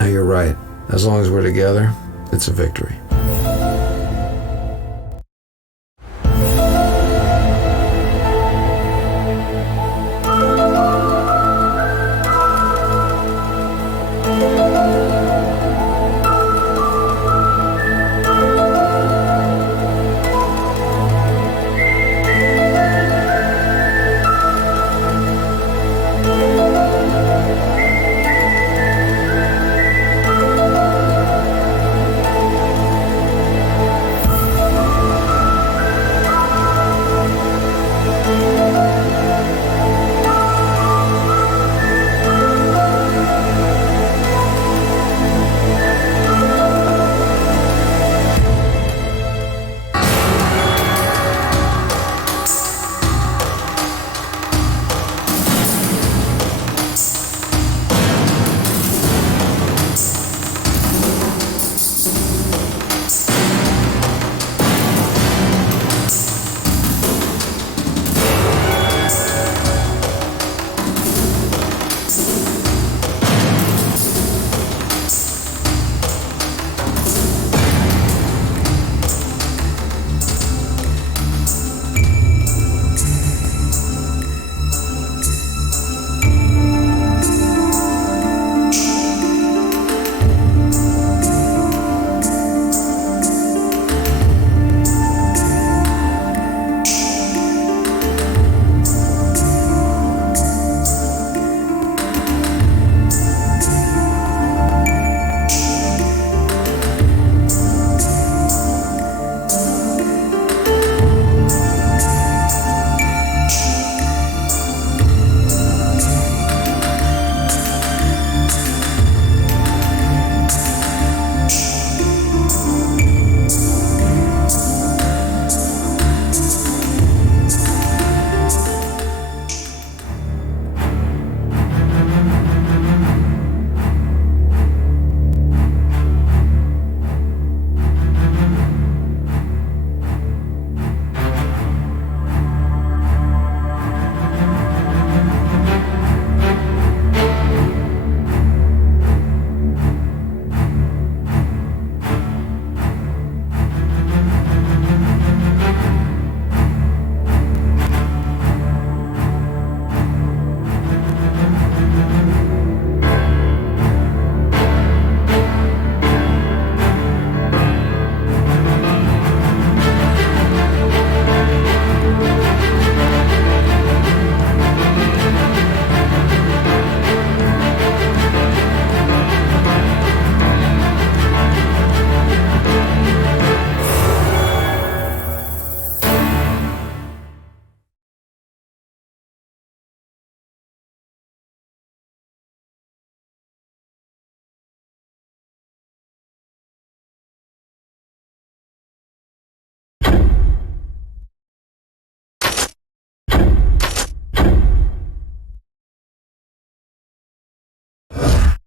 you're right. As long as we're together, it's a victory.